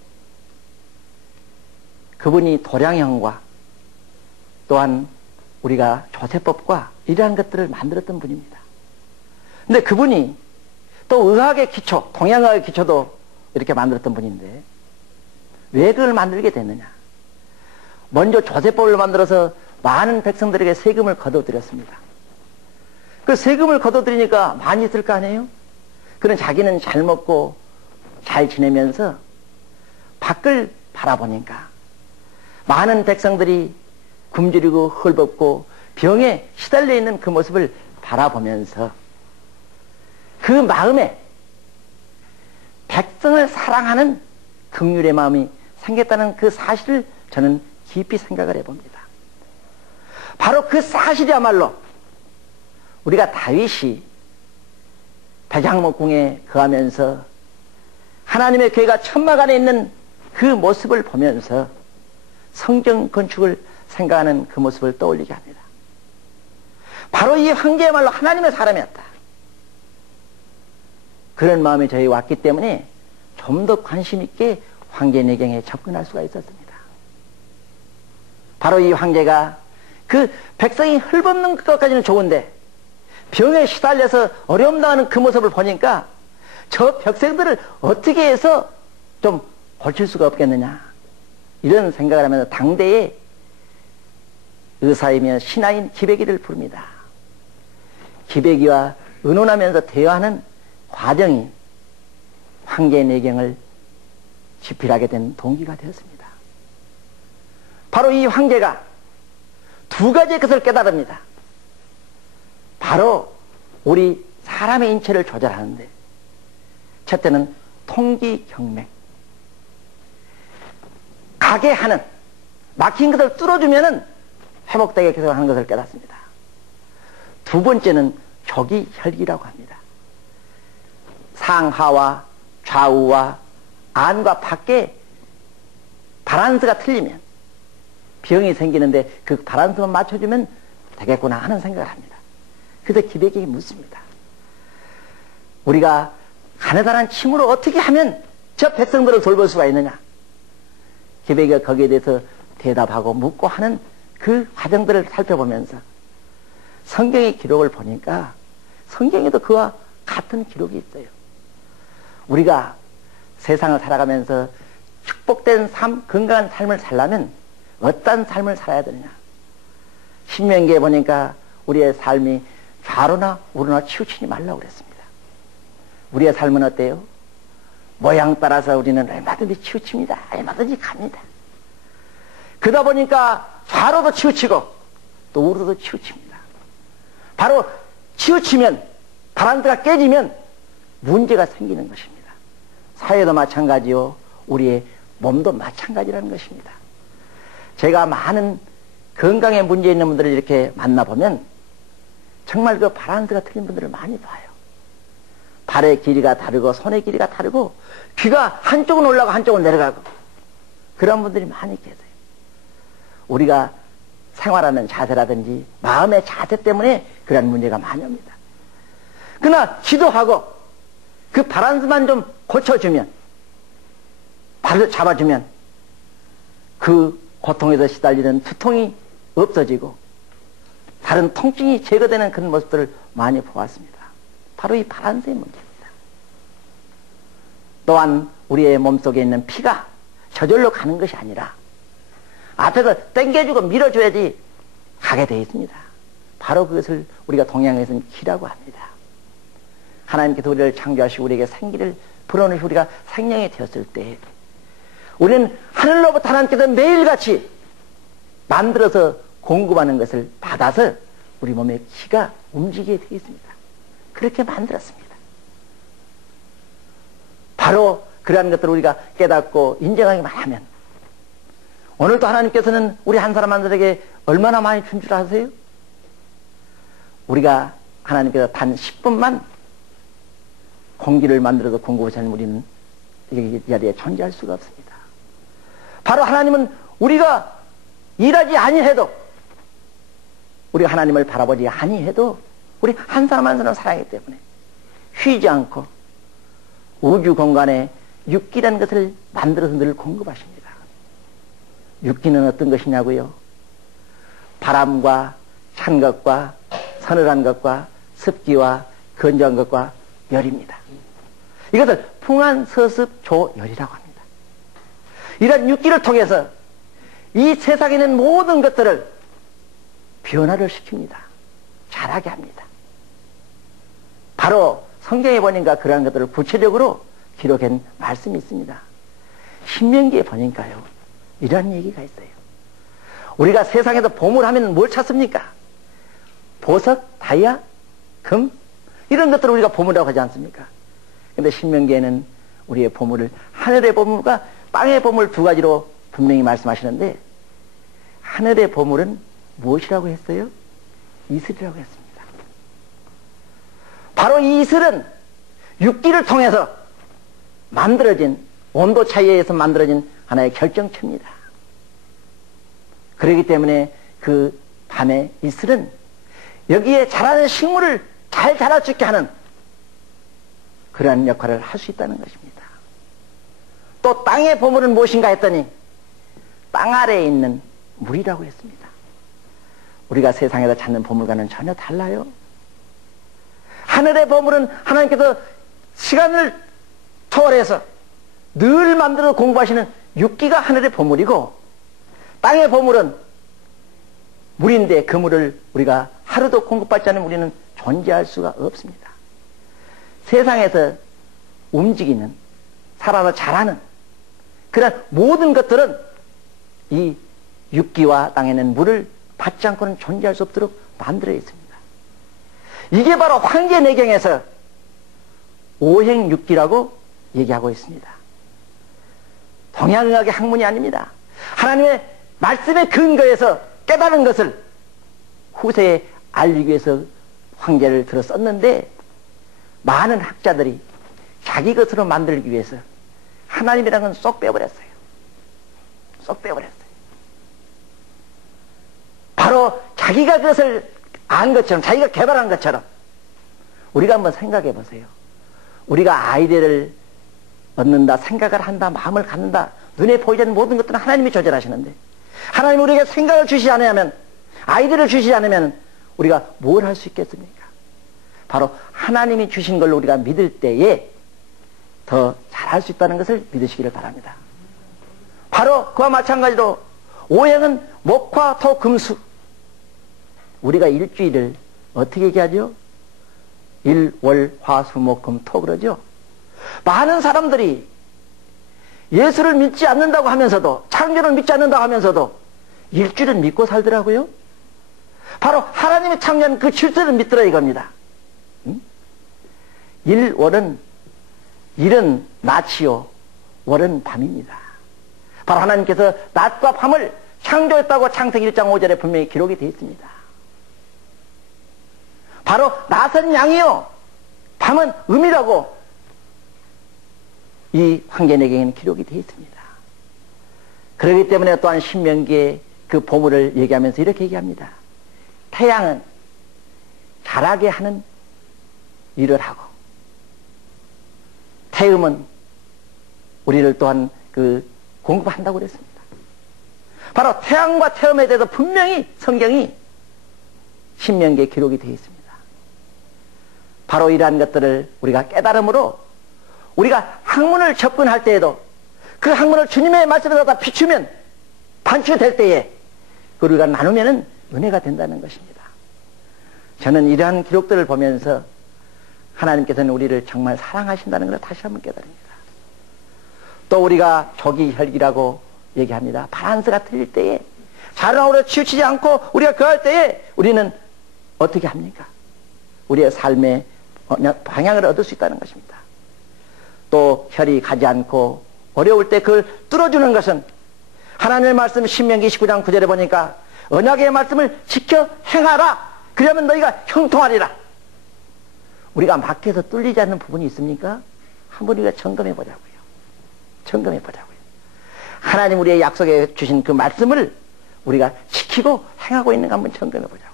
그분이 도량형과 또한 우리가 조세법과 이러한 것들을 만들었던 분입니다. 근데 그분이 또 의학의 기초, 동양의학의 기초도 이렇게 만들었던 분인데 왜 그걸 만들게 됐느냐? 먼저 조세법을 만들어서 많은 백성들에게 세금을 거둬들였습니다. 그 세금을 거둬들이니까 많이 있을 거 아니에요? 그는 자기는 잘 먹고 잘 지내면서 밖을 바라보니까 많은 백성들이 굶주리고 헐벗고 병에 시달려 있는 그 모습을 바라보면서 그 마음에 백성을 사랑하는 긍휼의 마음이 생겼다는 그 사실을 저는 깊이 생각을 해봅니다. 바로 그 사실이야말로 우리가 다윗이 백향목궁에 거하면서 하나님의 교회가 천막 안에 있는 그 모습을 보면서 성경 건축을 생각하는 그 모습을 떠올리게 합니다. 바로 이 황제야말로 하나님의 사람이었다. 그런 마음이 저희 왔기 때문에 좀 더 관심 있게 황제 내경에 접근할 수가 있었습니다. 바로 이 황제가 그 백성이 헐벗는 것까지는 좋은데 병에 시달려서 어려움 당하는 그 모습을 보니까 저 백성들을 어떻게 해서 좀 고칠 수가 없겠느냐 이런 생각을 하면서 당대의 의사이며 신하인 기백이를 부릅니다. 기백이와 의논하면서 대화하는 과정이 황제 내경을 집필하게 된 동기가 되었습니다. 바로 이 황제가 두 가지의 것을 깨달습니다. 바로 우리 사람의 인체를 조절하는데 첫째는 통기경맥, 가게 하는 막힌 것을 뚫어주면은 회복되게 계속 하는 것을 깨닫습니다. 두 번째는 조기혈기라고 합니다. 상하와 좌우와 안과 밖에 바란스가 틀리면 병이 생기는데 그 바란스만 맞춰주면 되겠구나 하는 생각을 합니다. 그래서 기백에게 묻습니다. 우리가 가느다란 침으로 어떻게 하면 저 백성들을 돌볼 수가 있느냐? 기백이가 거기에 대해서 대답하고 묻고 하는 그 과정들을 살펴보면서 성경의 기록을 보니까 성경에도 그와 같은 기록이 있어요. 우리가 세상을 살아가면서 축복된 삶, 건강한 삶을 살려면 어떤 삶을 살아야 되느냐? 신명기에 보니까 우리의 삶이 좌로나 우로나 치우치지 말라고 그랬습니다. 우리의 삶은 어때요? 모양 따라서 우리는 얼마든지 치우칩니다. 얼마든지 갑니다. 그러다 보니까 좌로도 치우치고 또 우로도 치우칩니다. 바로 치우치면 바란스가 깨지면 문제가 생기는 것입니다. 사회도 마찬가지요. 우리의 몸도 마찬가지라는 것입니다. 제가 많은 건강에 문제 있는 분들을 이렇게 만나보면 정말 그 바란스가 틀린 분들을 많이 봐요. 발의 길이가 다르고 손의 길이가 다르고 귀가 한쪽은 올라가고 한쪽은 내려가고 그런 분들이 많이 계세요. 우리가 생활하는 자세라든지 마음의 자세 때문에 그런 문제가 많이 옵니다. 그러나 기도하고 그 바란스만 좀 고쳐주면 발을 잡아주면 그 고통에서 시달리는 두통이 없어지고 다른 통증이 제거되는 그런 모습들을 많이 보았습니다. 바로 이 바란스의 문제입니다. 또한 우리의 몸속에 있는 피가 저절로 가는 것이 아니라 앞에서 당겨주고 밀어줘야지 가게 되어 있습니다. 바로 그것을 우리가 동양에서는 기라고 합니다. 하나님께서 우리를 창조하시고 우리에게 생기를 불어넣으시고 우리가 생명이 되었을 때 우리는 하늘로부터 하나님께서 매일같이 만들어서 공급하는 것을 받아서 우리 몸의 기가 움직이게 되어 있습니다. 그렇게 만들었습니다. 바로 그러한 것들을 우리가 깨닫고 인정하기만 하면 오늘도 하나님께서는 우리 한 사람 한 사람에게 얼마나 많이 준 줄 아세요? 우리가 하나님께서 단 10분만 공기를 만들어서 공급하시는 우리는 이 자리에 존재할 수가 없습니다. 바로 하나님은 우리가 일하지 아니해도 우리가 하나님을 바라보지 아니해도 우리 한 사람 한 사람 살아가기 때문에 쉬지 않고 우주 공간에 육기라는 것을 만들어서 늘 공급하십니다. 육기는 어떤 것이냐고요? 바람과 찬 것과 서늘한 것과 습기와 건조한 것과 열입니다. 이것을 풍한, 서습, 조, 열이라고 합니다. 이런 육기를 통해서 이 세상에 있는 모든 것들을 변화를 시킵니다. 자라게 합니다. 바로 성경에 보니까 그러한 것들을 구체적으로 기록한 말씀이 있습니다. 신명기에 보니까요, 이런 얘기가 있어요. 우리가 세상에서 보물하면 뭘 찾습니까? 보석, 다이아, 금, 이런 것들을 우리가 보물이라고 하지 않습니까? 근데 신명기에는 우리의 보물을 하늘의 보물과 땅의 보물 두 가지로 분명히 말씀하시는데, 하늘의 보물은 무엇이라고 했어요? 이슬이라고 했습니다. 바로 이 이슬은 육기를 통해서 만들어진, 온도 차이에 의해서 만들어진 하나의 결정체입니다. 그렇기 때문에 그 밤의 이슬은 여기에 자라는 식물을 잘 자랄 수 있게 하는 그러한 역할을 할 수 있다는 것입니다. 또 땅의 보물은 무엇인가 했더니 땅 아래에 있는 물이라고 했습니다. 우리가 세상에서 찾는 보물과는 전혀 달라요. 하늘의 보물은 하나님께서 시간을 초월해서 늘 만들어 공부하시는 육기가 하늘의 보물이고, 땅의 보물은 물인데 그 물을 우리가 하루도 공급받지 않으면 우리는 존재할 수가 없습니다. 세상에서 움직이는, 살아서 자라는 그런 모든 것들은 이 육기와 땅에는 물을 받지 않고는 존재할 수 없도록 만들어 있습니다. 이게 바로 황제내경에서 오행육기라고 얘기하고 있습니다. 동양의학의 학문이 아닙니다. 하나님의 말씀의 근거에서 깨달은 것을 후세에 알리기 위해서 황제를 들어 썼는데, 많은 학자들이 자기 것으로 만들기 위해서 하나님이라는 건 쏙 빼버렸어요. 쏙 빼버렸어요. 바로 자기가 그것을 안 것처럼, 자기가 개발한 것처럼 우리가 한번 생각해 보세요. 우리가 아이디어를 얻는다, 생각을 한다, 마음을 갖는다, 눈에 보이지 않는 모든 것들은 하나님이 조절하시는데, 하나님이 우리에게 생각을 주시지 않으면, 아이디어를 주시지 않으면 우리가 뭘 할 수 있겠습니까? 바로 하나님이 주신 걸로 우리가 믿을 때에 더 잘할 수 있다는 것을 믿으시기를 바랍니다. 바로 그와 마찬가지로 오행은 목화, 토, 금수. 우리가 일주일을 어떻게 얘기하죠? 일, 월, 화, 수, 목, 금, 토 그러죠? 많은 사람들이 예수를 믿지 않는다고 하면서도, 창조를 믿지 않는다고 하면서도 일주일은 믿고 살더라고요. 바로 하나님이 창조한 그 질서를 믿더라 이겁니다. 일, 월은, 일은 낮이요, 월은 밤입니다. 바로 하나님께서 낮과 밤을 창조했다고 창세기 1장 5절에 분명히 기록이 되어 있습니다. 바로 낮은 양이요, 밤은 음이라고 이 황제내경에는 기록이 되어 있습니다. 그렇기 때문에 또한 신명기에 그 보물을 얘기하면서 이렇게 얘기합니다. 태양은 자라게 하는 일을 하고, 태음은 우리를 또한 공급한다고 그랬습니다. 바로 태양과 태음에 대해서 분명히 성경이 신명기에 기록이 되어 있습니다. 바로 이러한 것들을 우리가 깨달음으로 우리가 학문을 접근할 때에도 그 학문을 주님의 말씀에 갖다 비추면, 반추될 때에 우리가 나누면은 은혜가 된다는 것입니다. 저는 이러한 기록들을 보면서 하나님께서는 우리를 정말 사랑하신다는 것을 다시 한번 깨달습니다. 또 우리가 조기 혈기라고 얘기합니다. 바란스가 틀릴 때에, 자랑으로 치우치지 않고 우리가 그할 때에 우리는 어떻게 합니까? 우리의 삶의 방향을 얻을 수 있다는 것입니다. 또 혈이 가지 않고 어려울 때 그걸 뚫어주는 것은 하나님의 말씀 신명기 19장 9절에 보니까 언약의 말씀을 지켜 행하라, 그러면 너희가 형통하리라. 우리가 막혀서 뚫리지 않는 부분이 있습니까? 한번 우리가 점검해 보자고요. 점검해 보자고요. 하나님 우리의 약속해 주신 그 말씀을 우리가 지키고 행하고 있는가 한번 점검해 보자고요.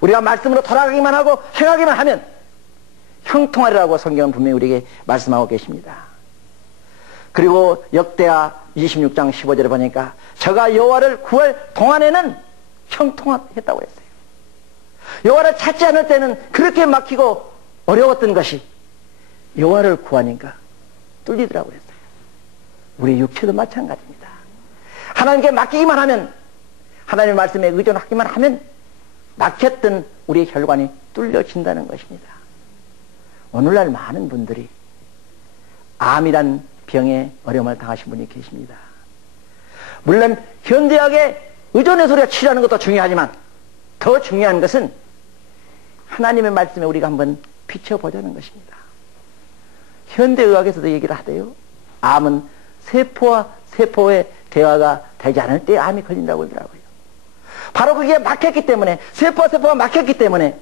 우리가 말씀으로 돌아가기만 하고 행하기만 하면 형통하리라고 성경은 분명히 우리에게 말씀하고 계십니다. 그리고 역대하 26장 15절에 보니까 저가 여호와를 구할 동안에는 형통했다고 했어요. 여호와를 찾지 않을 때는 그렇게 막히고 어려웠던 것이 여호와를 구하니까 뚫리더라고 했어요. 우리 육체도 마찬가지입니다. 하나님께 맡기기만 하면, 하나님의 말씀에 의존하기만 하면 막혔던 우리의 혈관이 뚫려진다는 것입니다. 오늘날 많은 분들이 암이란 병에 어려움을 당하신 분이 계십니다. 물론 현대학에 의존해서 우리가 치료하는 것도 중요하지만 더 중요한 것은 하나님의 말씀에 우리가 한번 비춰보자는 것입니다. 현대의학에서도 얘기를 하대요. 암은 세포와 세포의 대화가 되지 않을 때 암이 걸린다고 그러더라고요. 바로 그게 막혔기 때문에, 세포와 세포가 막혔기 때문에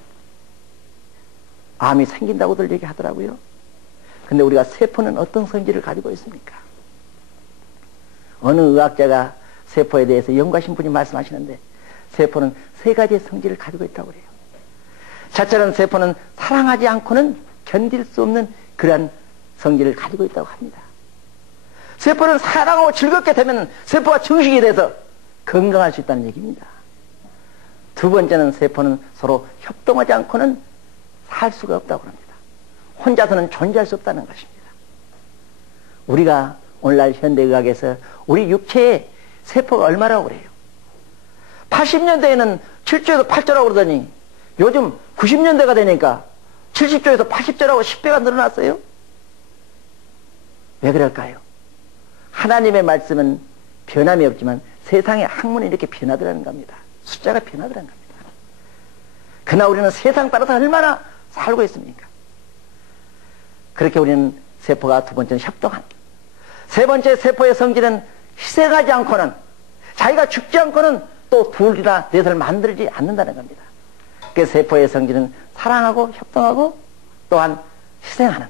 암이 생긴다고들 얘기하더라고요. 근데 우리가 세포는 어떤 성질을 가지고 있습니까? 어느 의학자가 세포에 대해서 연구하신 분이 말씀하시는데 세포는 3가지의 성질을 가지고 있다고 그래요. 첫째는 세포는 사랑하지 않고는 견딜 수 없는 그러한 성질을 가지고 있다고 합니다. 세포는 사랑하고 즐겁게 되면 세포가 증식이 돼서 건강할 수 있다는 얘기입니다. 두 번째는 세포는 서로 협동하지 않고는 살 수가 없다고 합니다. 혼자서는 존재할 수 없다는 것입니다. 우리가 오늘날 현대의학에서 우리 육체의 세포가 얼마라고 그래요? 80년대에는 7조에서 8조라고 그러더니 요즘 90년대가 되니까 70조에서 80조라고 10배가 늘어났어요. 왜 그럴까요? 하나님의 말씀은 변함이 없지만 세상의 학문이 이렇게 변하더라는 겁니다. 숫자가 변하더라는 겁니다. 그러나 우리는 세상 따라서 얼마나 살고 있습니까? 그렇게 우리는 세포가 두 번째는 협동한, 세 번째 세포의 성질은 희생하지 않고는, 자기가 죽지 않고는 또 둘이나 넷을 만들지 않는다는 겁니다. 그 세포의 성질은 사랑하고 협동하고 또한 희생하는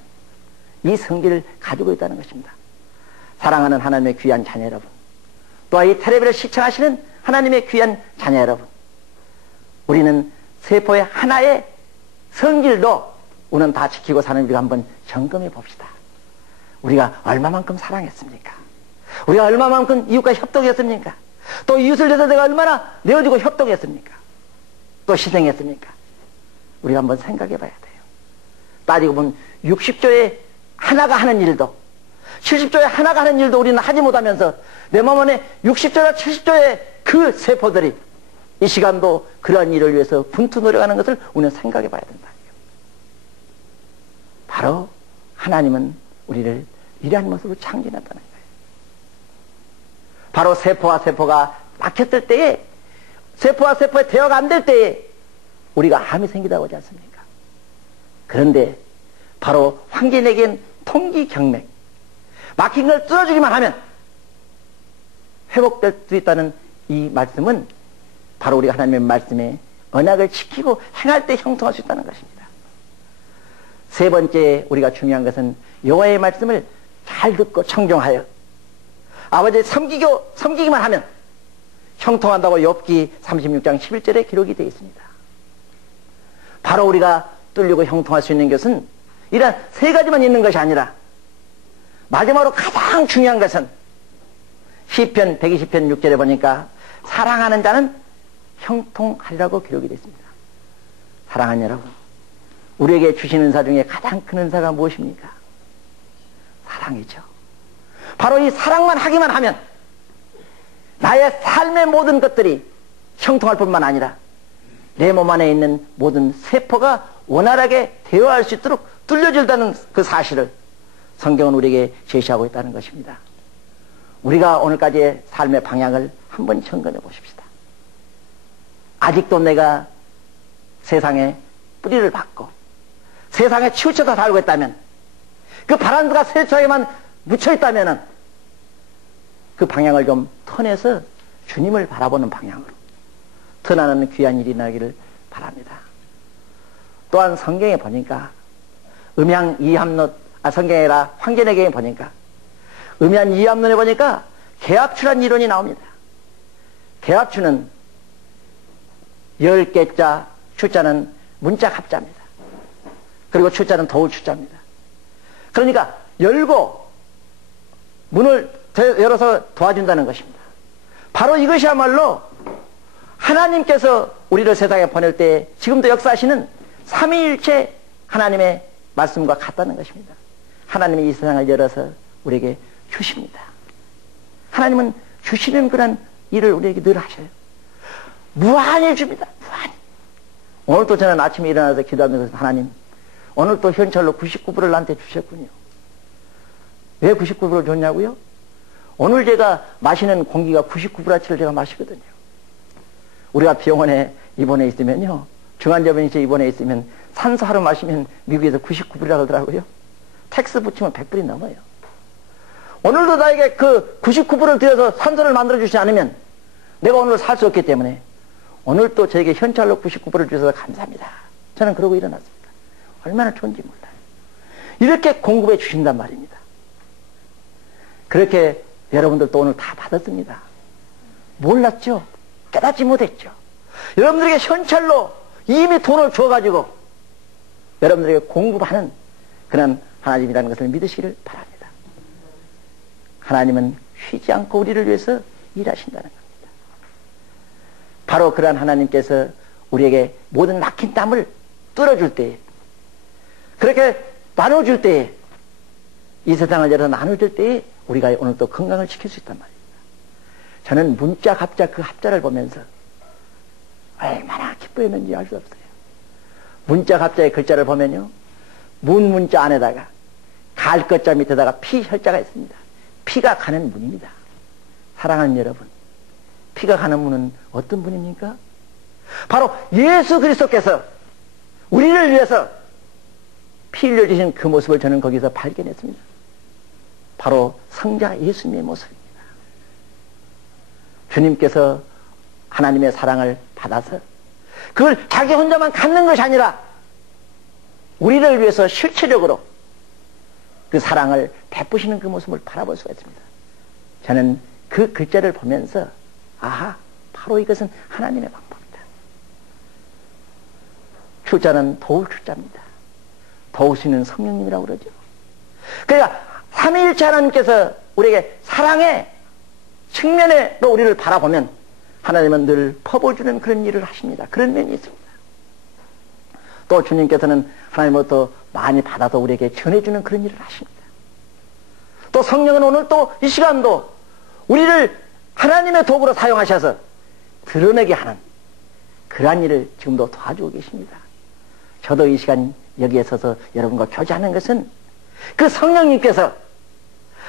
이 성질을 가지고 있다는 것입니다. 사랑하는 하나님의 귀한 자녀 여러분, 또한 이 텔레비를 시청하시는 하나님의 귀한 자녀 여러분, 우리는 세포의 하나의 성질도 우리는 다 지키고 사는 우리가 한번 점검해 봅시다. 우리가 얼마만큼 사랑했습니까? 우리가 얼마만큼 이웃과 협동했습니까? 또 이웃을 위해서 내가 얼마나 내어주고 협동했습니까? 또 희생했습니까? 우리가 한번 생각해 봐야 돼요. 따지고 보면 60조에 하나가 하는 일도, 70조에 하나가 하는 일도 우리는 하지 못하면서 내 몸 안에 60조나 70조의 그 세포들이 이 시간도 그러한 일을 위해서 분투 노력하는 것을 우리는 생각해 봐야 된다. 바로 하나님은 우리를 이러한 모습으로 창조했다는 거예요. 바로 세포와 세포가 막혔을 때에, 세포와 세포의 대화가 안 될 때에 우리가 암이 생기다고 하지 않습니까? 그런데 바로 황제에겐 통기경맥, 막힌 걸 뚫어주기만 하면 회복될 수 있다는 이 말씀은 바로 우리가 하나님의 말씀에 언약을 지키고 행할 때 형통할 수 있다는 것입니다. 세 번째 우리가 중요한 것은 여호와의 말씀을 잘 듣고 청종하여 아버지의 섬기기만 하면 형통한다고 욥기 36장 11절에 기록이 되어 있습니다. 바로 우리가 뚫리고 형통할 수 있는 것은 이런 3가지만 있는 것이 아니라 마지막으로 가장 중요한 것은 시편 120편 6절에 보니까 사랑하는 자는 형통하리라고 기록이 되어 있습니다. 사랑하는 여러분, 우리에게 주신 은사 중에 가장 큰 은사가 무엇입니까? 사랑이죠. 바로 이 사랑만 하기만 하면 나의 삶의 모든 것들이 형통할 뿐만 아니라 내 몸 안에 있는 모든 세포가 원활하게 대화할 수 있도록 뚫려질다는 그 사실을 성경은 우리에게 제시하고 있다는 것입니다. 우리가 오늘까지의 삶의 방향을 한번 점검해 보십시다. 아직도 내가 세상에 뿌리를 박고 세상에 치우쳐서 살고 있다면, 그 바람과 세상에만 묻혀있다면 그 방향을 좀 턴해서 주님을 바라보는 방향으로 턴하는 귀한 일이 나기를 바랍니다. 또한 성경에 보니까 음양 이합론, 성경이 아니라 황제내경에 보니까 음양 이합론에 보니까 개합추란 이론이 나옵니다. 개합추는 10개자 추자는 문자 합자입니다. 그리고 추자는 도울 추자입니다. 그러니까 열고 문을 열어서 도와준다는 것입니다. 바로 이것이야말로 하나님께서 우리를 세상에 보낼 때 지금도 역사하시는 삼위일체 하나님의 말씀과 같다는 것입니다. 하나님이 이 세상을 열어서 우리에게 주십니다. 하나님은 주시는 그런 일을 우리에게 늘 하셔요. 무한히 줍니다. 무한히. 오늘도 저는 아침에 일어나서 기도하면서 하나님, 오늘 또 현찰로 99불을 나한테 주셨군요. 왜 99불을 줬냐고요? 오늘 제가 마시는 공기가 99불어치를 제가 마시거든요. 우리가 병원에 입원해 있으면요, 중환자병실에 입원해 있으면 산소 하루 마시면 미국에서 99불이라고 하더라고요. 텍스 붙이면 100불이 넘어요. 오늘도 나에게 그 99불을 들여서 산소를 만들어 주지 않으면 내가 오늘 살 수 없기 때문에 오늘 또 저에게 현찰로 99불을 주셔서 감사합니다. 저는 그러고 일어났습니다. 얼마나 좋은지 몰라요. 이렇게 공급해 주신단 말입니다. 그렇게 여러분들도 오늘 다 받았습니다. 몰랐죠? 깨닫지 못했죠? 여러분들에게 현찰로 이미 돈을 줘가지고 여러분들에게 공급하는 그런 하나님이라는 것을 믿으시기를 바랍니다. 하나님은 쉬지 않고 우리를 위해서 일하신다는 겁니다. 바로 그러한 하나님께서 우리에게 모든 막힌 땀을 뚫어줄 때에, 그렇게 나눠줄 때에, 이 세상을 열어 나눠줄 때에 우리가 오늘 또 건강을 지킬 수 있단 말입니다. 저는 문자 갑자 그 합자를 보면서 얼마나 기뻐했는지 알 수 없어요. 문자 갑자의 글자를 보면요, 문 문자 안에다가 갈 것자 밑에다가 피 혈자가 있습니다. 피가 가는 문입니다. 사랑하는 여러분, 피가 가는 문은 어떤 문입니까? 바로 예수 그리스도께서 우리를 위해서 피 흘려주신 그 모습을 저는 거기서 발견했습니다. 바로 성자 예수님의 모습입니다. 주님께서 하나님의 사랑을 받아서 그걸 자기 혼자만 갖는 것이 아니라 우리를 위해서 실체적으로 그 사랑을 베푸시는 그 모습을 바라볼 수가 있습니다. 저는 그 글자를 보면서 아하, 바로 이것은 하나님의 방법이다. 추자는 도울 추자입니다. 도우시는 성령님이라고 그러죠. 그러니까 삼위일체 하나님께서 우리에게 사랑의 측면으로 우리를 바라보면 하나님은 늘 퍼부어주는 그런 일을 하십니다. 그런 면이 있습니다. 또 주님께서는 하나님으로부터 많이 받아서 우리에게 전해주는 그런 일을 하십니다. 또 성령은 오늘 또 이 시간도 우리를 하나님의 도구로 사용하셔서 드러내게 하는 그러한 일을 지금도 도와주고 계십니다. 저도 이 시간 여기에 서서 여러분과 교제하는 것은 그 성령님께서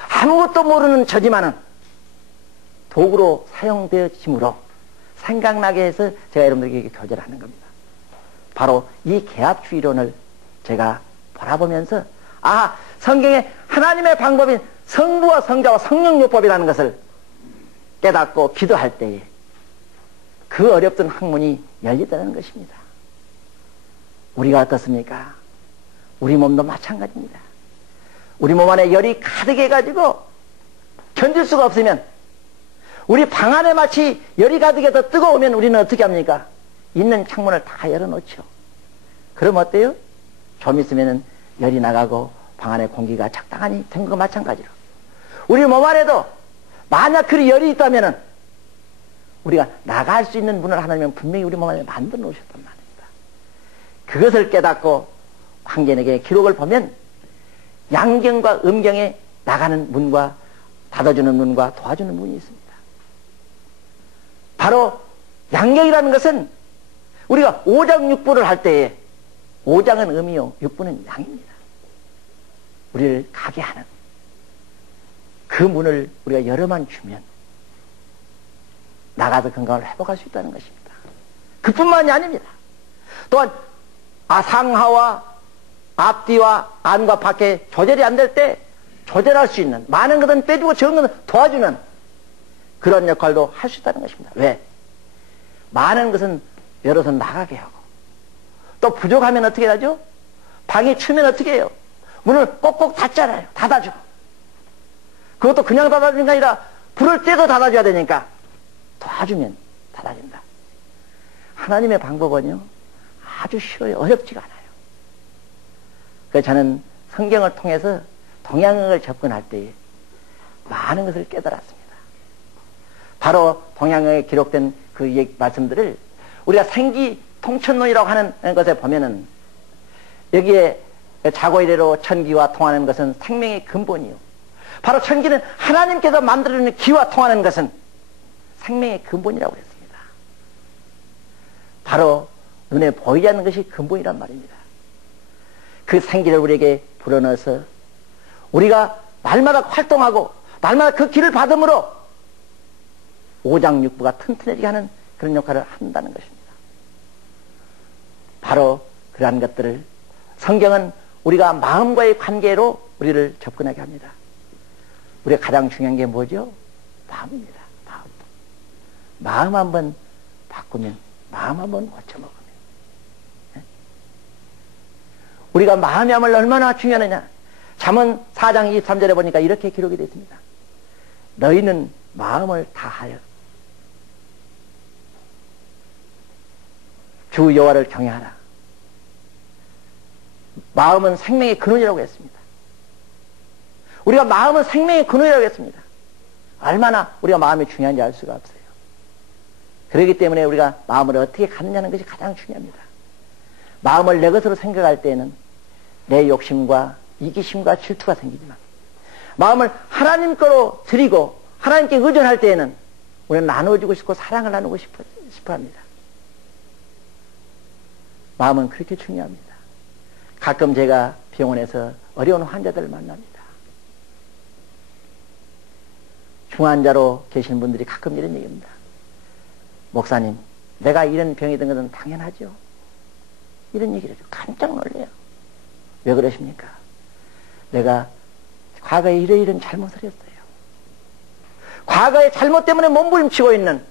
아무것도 모르는 저지만은 도구로 사용되어짐으로 생각나게 해서 제가 여러분들에게 교제를 하는 겁니다. 바로 이 계합주의론을 제가 바라보면서 성경에 하나님의 방법인 성부와 성자와 성령요법이라는 것을 깨닫고 기도할 때에 그 어렵던 학문이 열리다는 것입니다. 우리가 어떻습니까? 우리 몸도 마찬가지입니다. 우리 몸 안에 열이 가득해가지고 견딜 수가 없으면, 우리 방 안에 마치 열이 가득해서 뜨거우면 우리는 어떻게 합니까? 있는 창문을 다 열어놓죠. 그럼 어때요? 좀 있으면 열이 나가고 방 안에 공기가 적당히 된 것과 마찬가지로 우리 몸 안에도 만약 그 열이 있다면 우리가 나갈 수 있는 문을 하나님은 분명히 우리 몸 안에 만들어 놓으셨단 말입니다. 그것을 깨닫고 황견에게 기록을 보면 양경과 음경에 나가는 문과 닫아주는 문과 도와주는 문이 있습니다. 바로 양경이라는 것은 우리가 5장 6부를 할 때에 5장은 음이요 6부는 양입니다. 우리를 가게 하는 그 문을 우리가 열어만 주면 나가서 건강을 회복할 수 있다는 것입니다. 그뿐만이 아닙니다. 또한 상하와 앞뒤와 안과 밖에 조절이 안 될 때 조절할 수 있는, 많은 것은 빼주고 적은 것은 도와주는 그런 역할도 할 수 있다는 것입니다. 왜? 많은 것은 열어서 나가게 하고, 또 부족하면 어떻게 하죠? 방이 추면 어떻게 해요? 문을 꼭꼭 닫잖아요. 닫아주고. 그것도 그냥 닫아주는 게 아니라 불을 떼서 닫아줘야 되니까 도와주면 닫아진다. 하나님의 방법은요, 아주 쉬워요. 어렵지가 않아요. 그래서 저는 성경을 통해서 동양을 접근할 때에 많은 것을 깨달았습니다. 바로 동양에 기록된 그 말씀들을 우리가 생기통천론이라고 하는 것에 보면은 여기에 자고 이래로 천기와 통하는 것은 생명의 근본이요. 바로 천기는 하나님께서 만들어낸 기와 통하는 것은 생명의 근본이라고 했습니다. 바로 눈에 보이지 않는 것이 근본이란 말입니다. 그 생기를 우리에게 불어넣어서 우리가 날마다 활동하고 날마다 그 기를 받음으로 오장육부가 튼튼해지게 하는 그런 역할을 한다는 것입니다. 바로 그러한 것들을 성경은 우리가 마음과의 관계로 우리를 접근하게 합니다. 우리가 가장 중요한 게 뭐죠? 마음입니다. 마음 한번 바꾸면, 마음 한번 고쳐먹으면. 우리가 마음의 암을 얼마나 중요하느냐. 잠언 4장 23절에 보니까 이렇게 기록이 되어 있습니다. 너희는 마음을 다하여 주 여호와를 경외하라. 마음은 생명의 근원이라고 했습니다. 우리가 마음은 생명의 근원이라고 했습니다. 얼마나 우리가 마음이 중요한지 알 수가 없어요. 그렇기 때문에 우리가 마음을 어떻게 갖느냐는 것이 가장 중요합니다. 마음을 내 것으로 생각할 때에는 내 욕심과 이기심과 질투가 생기지만 마음을 하나님 거로 드리고 하나님께 의존할 때에는 우리는 나눠주고 싶고 사랑을 나누고 싶어 합니다. 마음은 그렇게 중요합니다. 가끔 제가 병원에서 어려운 환자들을 만납니다. 중환자로 계시는 분들이 가끔 이런 얘기입니다. 목사님, 내가 이런 병이 든 것은 당연하죠. 이런 얘기를 해요. 깜짝 놀래요. 왜 그러십니까? 내가 과거에 이런 잘못을 했어요. 과거의 잘못 때문에 몸부림치고 있는,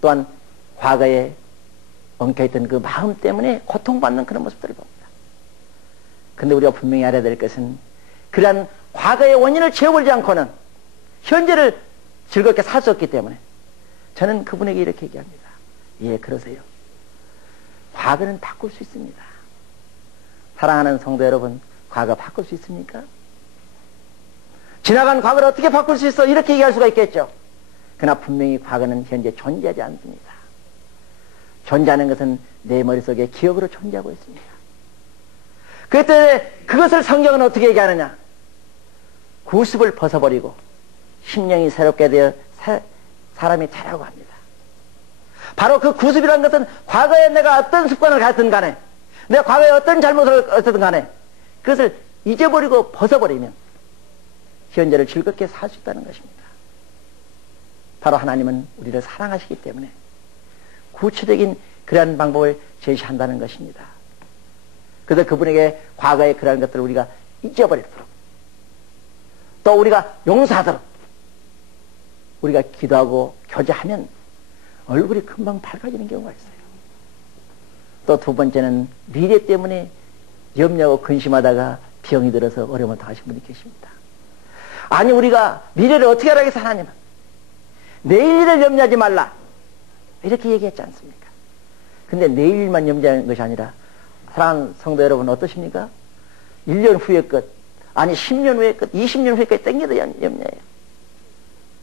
또한 과거에 엉켜있던 그 마음 때문에 고통받는 그런 모습들을 봅니다. 근데 우리가 분명히 알아야 될 것은 그러한 과거의 원인을 채워버리지 않고는 현재를 즐겁게 살 수 없기 때문에 저는 그분에게 이렇게 얘기합니다. 예, 그러세요. 과거는 바꿀 수 있습니다. 사랑하는 성도 여러분, 과거 바꿀 수 있습니까? 지나간 과거를 어떻게 바꿀 수 있어? 이렇게 얘기할 수가 있겠죠. 그러나 분명히 과거는 현재 존재하지 않습니다. 존재하는 것은 내 머릿속에 기억으로 존재하고 있습니다. 그때 그것을 성경은 어떻게 얘기하느냐? 구습을 벗어버리고 심령이 새롭게 되어 사람이 자라고 합니다. 바로 그 구습이라는 것은 과거에 내가 어떤 습관을 가졌든 간에 내가 과거에 어떤 잘못을 했든 간에 그것을 잊어버리고 벗어버리면 현재를 즐겁게 살 수 있다는 것입니다. 바로 하나님은 우리를 사랑하시기 때문에 구체적인 그러한 방법을 제시한다는 것입니다. 그래서 그분에게 과거의 그러한 것들을 우리가 잊어버리도록 또 우리가 용서하도록 우리가 기도하고 교제하면 얼굴이 금방 밝아지는 경우가 있어요. 또 두 번째는 미래 때문에 염려하고 근심하다가 병이 들어서 어려움을 당하신 분이 계십니다. 아니 우리가 미래를 어떻게 하라겠어 하나님은. 내일 일을 염려하지 말라 이렇게 얘기했지 않습니까? 근데 내일 일만 염려하는 것이 아니라 사랑하는 성도 여러분 어떠십니까? 1년 후의 것 아니 10년 후의 것 20년 후의 것 땡겨도 염려해요.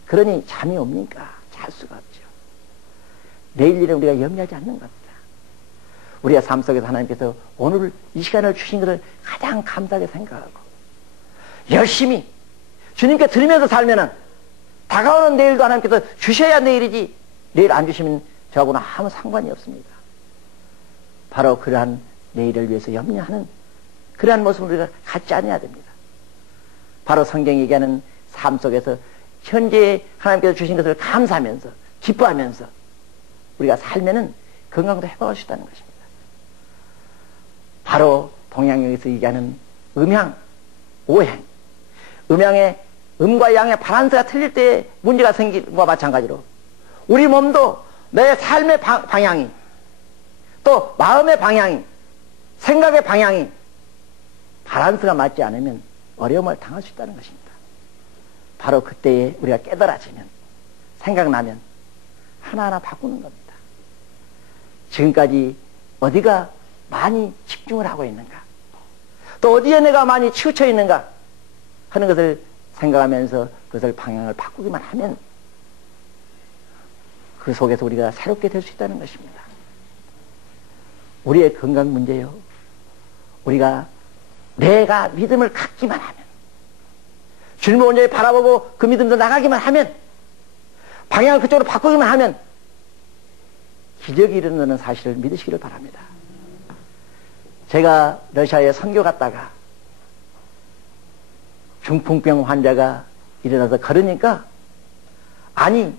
그러니 잠이 옵니까? 잘 수가 없죠. 내일 일을 우리가 염려하지 않는 겁니다. 우리가 삶 속에서 하나님께서 오늘 이 시간을 주신 것을 가장 감사하게 생각하고 열심히 주님께 드리면서 살면은 다가오는 내일도 하나님께서 주셔야 내일이지 내일 안 주시면 저하고는 아무 상관이 없습니다. 바로 그러한 내일을 위해서 염려하는 그러한 모습을 우리가 갖지 않아야 됩니다. 바로 성경이 얘기하는 삶 속에서 현재 하나님께서 주신 것을 감사하면서 기뻐하면서 우리가 살면은 건강도 회복할 수 있다는 것입니다. 바로 동양에서 얘기하는 음양, 오행. 음양의 음과 양의 바란스가 틀릴 때 문제가 생긴 것과 마찬가지로 우리 몸도 내 삶의 방향이 또 마음의 방향이 생각의 방향이 바란스가 맞지 않으면 어려움을 당할 수 있다는 것입니다. 바로 그때에 우리가 깨달아지면 생각나면 하나하나 바꾸는 겁니다. 지금까지 어디가 많이 집중을 하고 있는가, 또 어디에 내가 많이 치우쳐 있는가 하는 것을 생각하면서 그것을 방향을 바꾸기만 하면 그 속에서 우리가 새롭게 될 수 있다는 것입니다. 우리의 건강 문제요, 우리가 내가 믿음을 갖기만 하면, 주님을 온전히 바라보고 그 믿음도 나가기만 하면, 방향을 그쪽으로 바꾸기만 하면 기적이 일어나는 사실을 믿으시기를 바랍니다. 제가 러시아에 선교 갔다가 중풍병 환자가 일어나서 걸으니까, 아니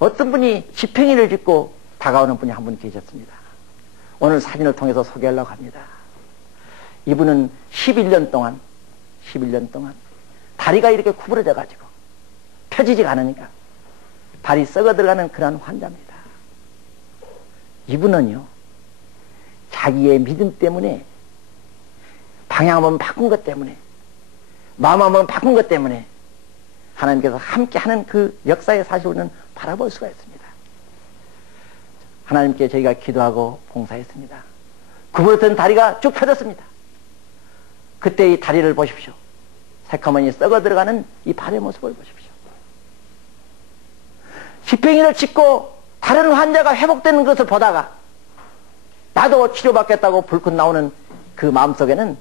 어떤 분이 지팽이를 짚고 다가오는 분이 한 분 계셨습니다. 오늘 사진을 통해서 소개하려고 합니다. 이분은 11년 동안 다리가 이렇게 구부러져 가지고 펴지지가 않으니까 다리 썩어 들어가는 그런 환자입니다. 이분은요, 자기의 믿음 때문에, 방향 한번 바꾼 것 때문에, 마음 한번 바꾼 것 때문에 하나님께서 함께하는 그 역사의 사실을 우리는 바라볼 수가 있습니다. 하나님께 저희가 기도하고 봉사했습니다. 구부러진 다리가 쭉 펴졌습니다. 그때 이 다리를 보십시오. 새카머니 썩어 들어가는 이 발의 모습을 보십시오. 지팽이를 짚고 다른 환자가 회복되는 것을 보다가 나도 치료받겠다고 불끈 나오는 그 마음속에는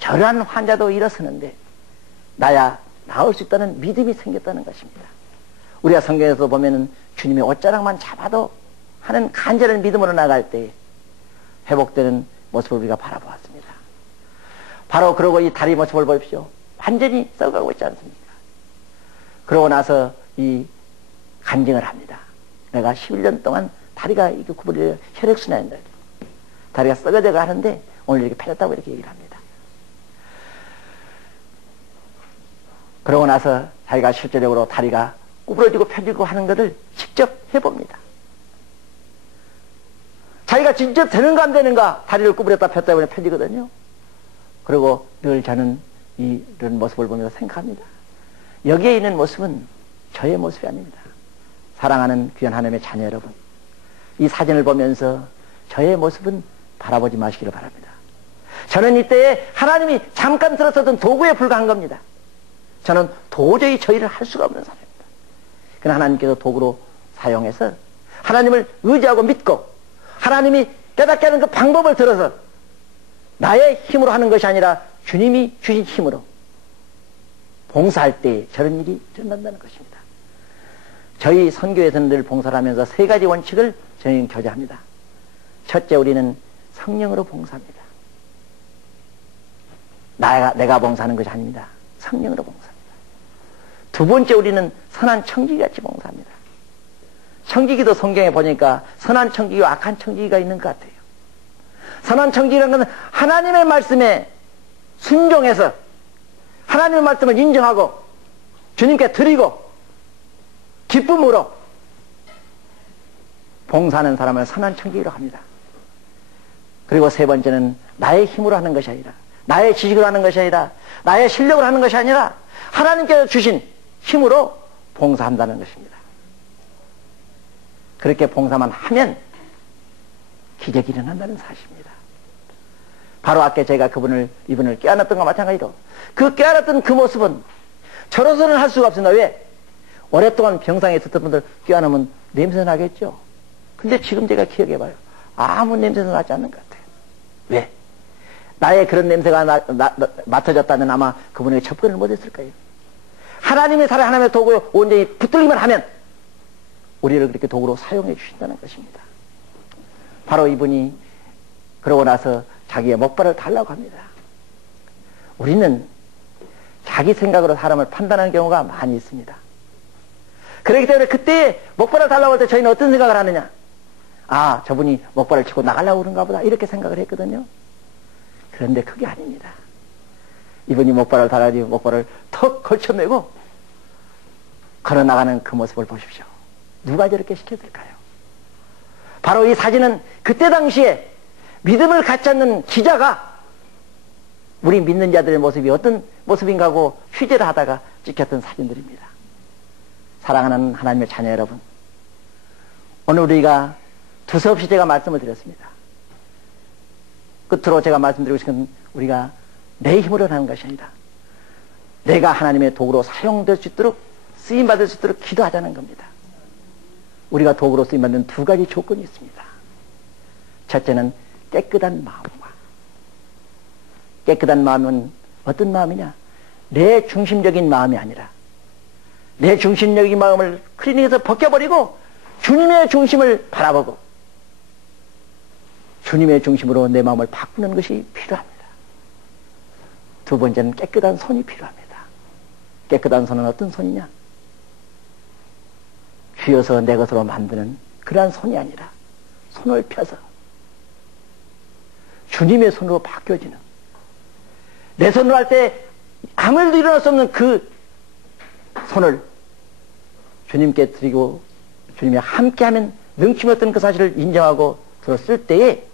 저러한 환자도 일어서는데 나야 나을 수 있다는 믿음이 생겼다는 것입니다. 우리가 성경에서 보면은 주님의 옷자락만 잡아도 하는 간절한 믿음으로 나갈 때 회복되는 모습을 우리가 바라보았습니다. 바로 그러고 이 다리 모습을 보십시오. 완전히 썩어가고 있지 않습니까? 그러고 나서 이 간증을 합니다. 내가 11년 동안 다리가 이렇게 구부러져 혈액순환인다. 다리가 썩어져 가는데 오늘 이렇게 펴졌다고 이렇게 얘기를 합니다. 그러고 나서 자기가 실제적으로 다리가 구부러지고 펴지고 하는 것을 직접 해봅니다. 자기가 진짜 되는가 안 되는가, 다리를 구부렸다 폈다 보면 펴지거든요. 그리고 늘 저는 이런 모습을 보면서 생각합니다. 여기에 있는 모습은 저의 모습이 아닙니다. 사랑하는 귀한 하나님의 자녀 여러분, 이 사진을 보면서 저의 모습은 바라보지 마시기를 바랍니다. 저는 이때에 하나님이 잠깐 들어서던 도구에 불과한 겁니다. 저는 도저히 저 일을 할 수가 없는 사람입니다. 그러나 하나님께서 도구로 사용해서 하나님을 의지하고 믿고 하나님이 깨닫게 하는 그 방법을 들어서 나의 힘으로 하는 것이 아니라 주님이 주신 힘으로 봉사할 때 저런 일이 일어난다는 것입니다. 저희 선교에서는 늘 봉사를 하면서 세 가지 원칙을 저희는 교제합니다. 첫째, 우리는 성령으로 봉사합니다. 내가 봉사하는 것이 아닙니다. 성령으로 봉사합니다. 두 번째, 우리는 선한 청지기같이 봉사합니다. 청지기도 성경에 보니까 선한 청지기와 악한 청지기가 있는 것 같아요. 선한 청지기라는 것은 하나님의 말씀에 순종해서 하나님의 말씀을 인정하고 주님께 드리고 기쁨으로 봉사하는 사람을 선한 청지기로 합니다. 그리고 세 번째는 나의 힘으로 하는 것이 아니라, 나의 지식으로 하는 것이 아니라, 나의 실력으로 하는 것이 아니라 하나님께서 주신 힘으로 봉사한다는 것입니다. 그렇게 봉사만 하면 기적이 일어난다는 사실입니다. 바로 아까 제가 이분을 깨어났던 것과 마찬가지로 그 깨어났던 그 모습은 저로서는 할 수가 없습니다. 왜? 오랫동안 병상에 있었던 분들 깨어나면 냄새 나겠죠. 근데 지금 제가 기억해봐요. 아무 냄새도 나지 않는 것 같아요. 왜? 나의 그런 냄새가 맡아졌다면 아마 그분에게 접근을 못했을 거예요. 하나님의 사랑, 하나님의 도구에 온전히 붙들기만 하면 우리를 그렇게 도구로 사용해 주신다는 것입니다. 바로 이분이 그러고 나서 자기의 목발을 달라고 합니다. 우리는 자기 생각으로 사람을 판단하는 경우가 많이 있습니다. 그렇기 때문에 그때 목발을 달라고 할 때 저희는 어떤 생각을 하느냐? 아, 저분이 목발을 치고 나가려고 그런가 보다, 이렇게 생각을 했거든요. 그런데 그게 아닙니다. 이분이 목발을 달아가지고 목발을 턱 걸쳐매고 걸어나가는 그 모습을 보십시오. 누가 저렇게 시켰을까요? 바로 이 사진은 그때 당시에 믿음을 갖지 않는 기자가 우리 믿는 자들의 모습이 어떤 모습인가 하고 취재를 하다가 찍혔던 사진들입니다. 사랑하는 하나님의 자녀 여러분, 오늘 우리가 두서없이 제가 말씀을 드렸습니다. 끝으로 제가 말씀드리고 싶은 건 우리가 내 힘으로 하는 것이 아니라 내가 하나님의 도구로 사용될 수 있도록 쓰임받을 수 있도록 기도하자는 겁니다. 우리가 도구로 쓰임받는 두 가지 조건이 있습니다. 첫째는 깨끗한 마음과, 깨끗한 마음은 어떤 마음이냐? 내 중심적인 마음이 아니라 내 중심적인 마음을 클리닉에서 벗겨버리고 주님의 중심을 바라보고 주님의 중심으로 내 마음을 바꾸는 것이 필요합니다. 두 번째는 깨끗한 손이 필요합니다. 깨끗한 손은 어떤 손이냐? 쥐어서 내 것으로 만드는 그러한 손이 아니라 손을 펴서 주님의 손으로 바뀌어지는, 내 손으로 할 때 아무 일도 일어날 수 없는 그 손을 주님께 드리고 주님이 함께하면 능치 못한 그 사실을 인정하고 들었을 때에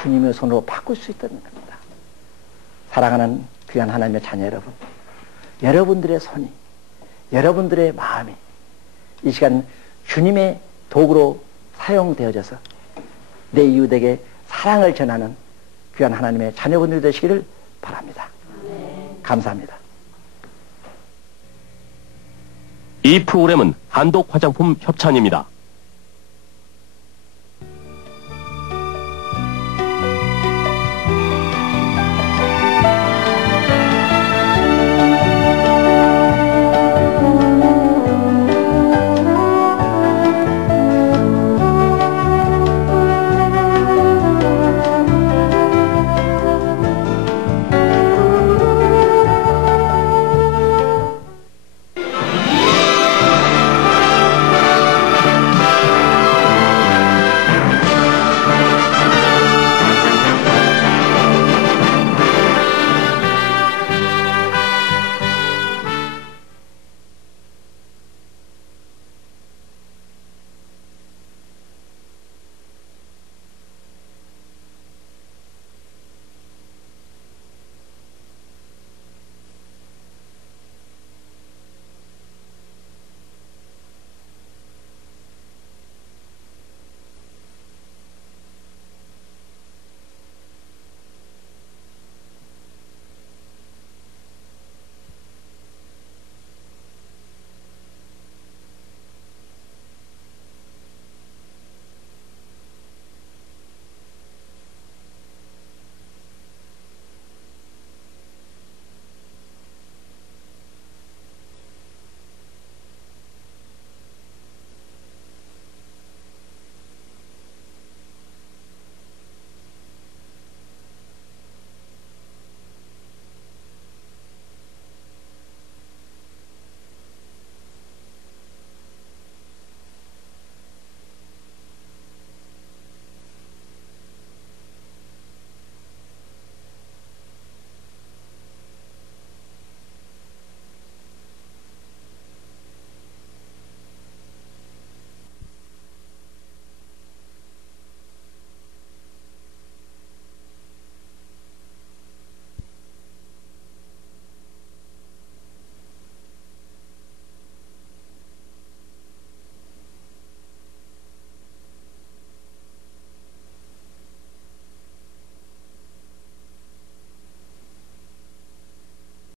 주님의 손으로 바꿀 수 있다는 겁니다. 사랑하는 귀한 하나님의 자녀 여러분, 여러분들의 손이, 여러분들의 마음이 이 시간 주님의 도구로 사용되어져서 내 이웃에게 사랑을 전하는 귀한 하나님의 자녀분들이 되시기를 바랍니다. 감사합니다. 이 프로그램은 한독 화장품 협찬입니다.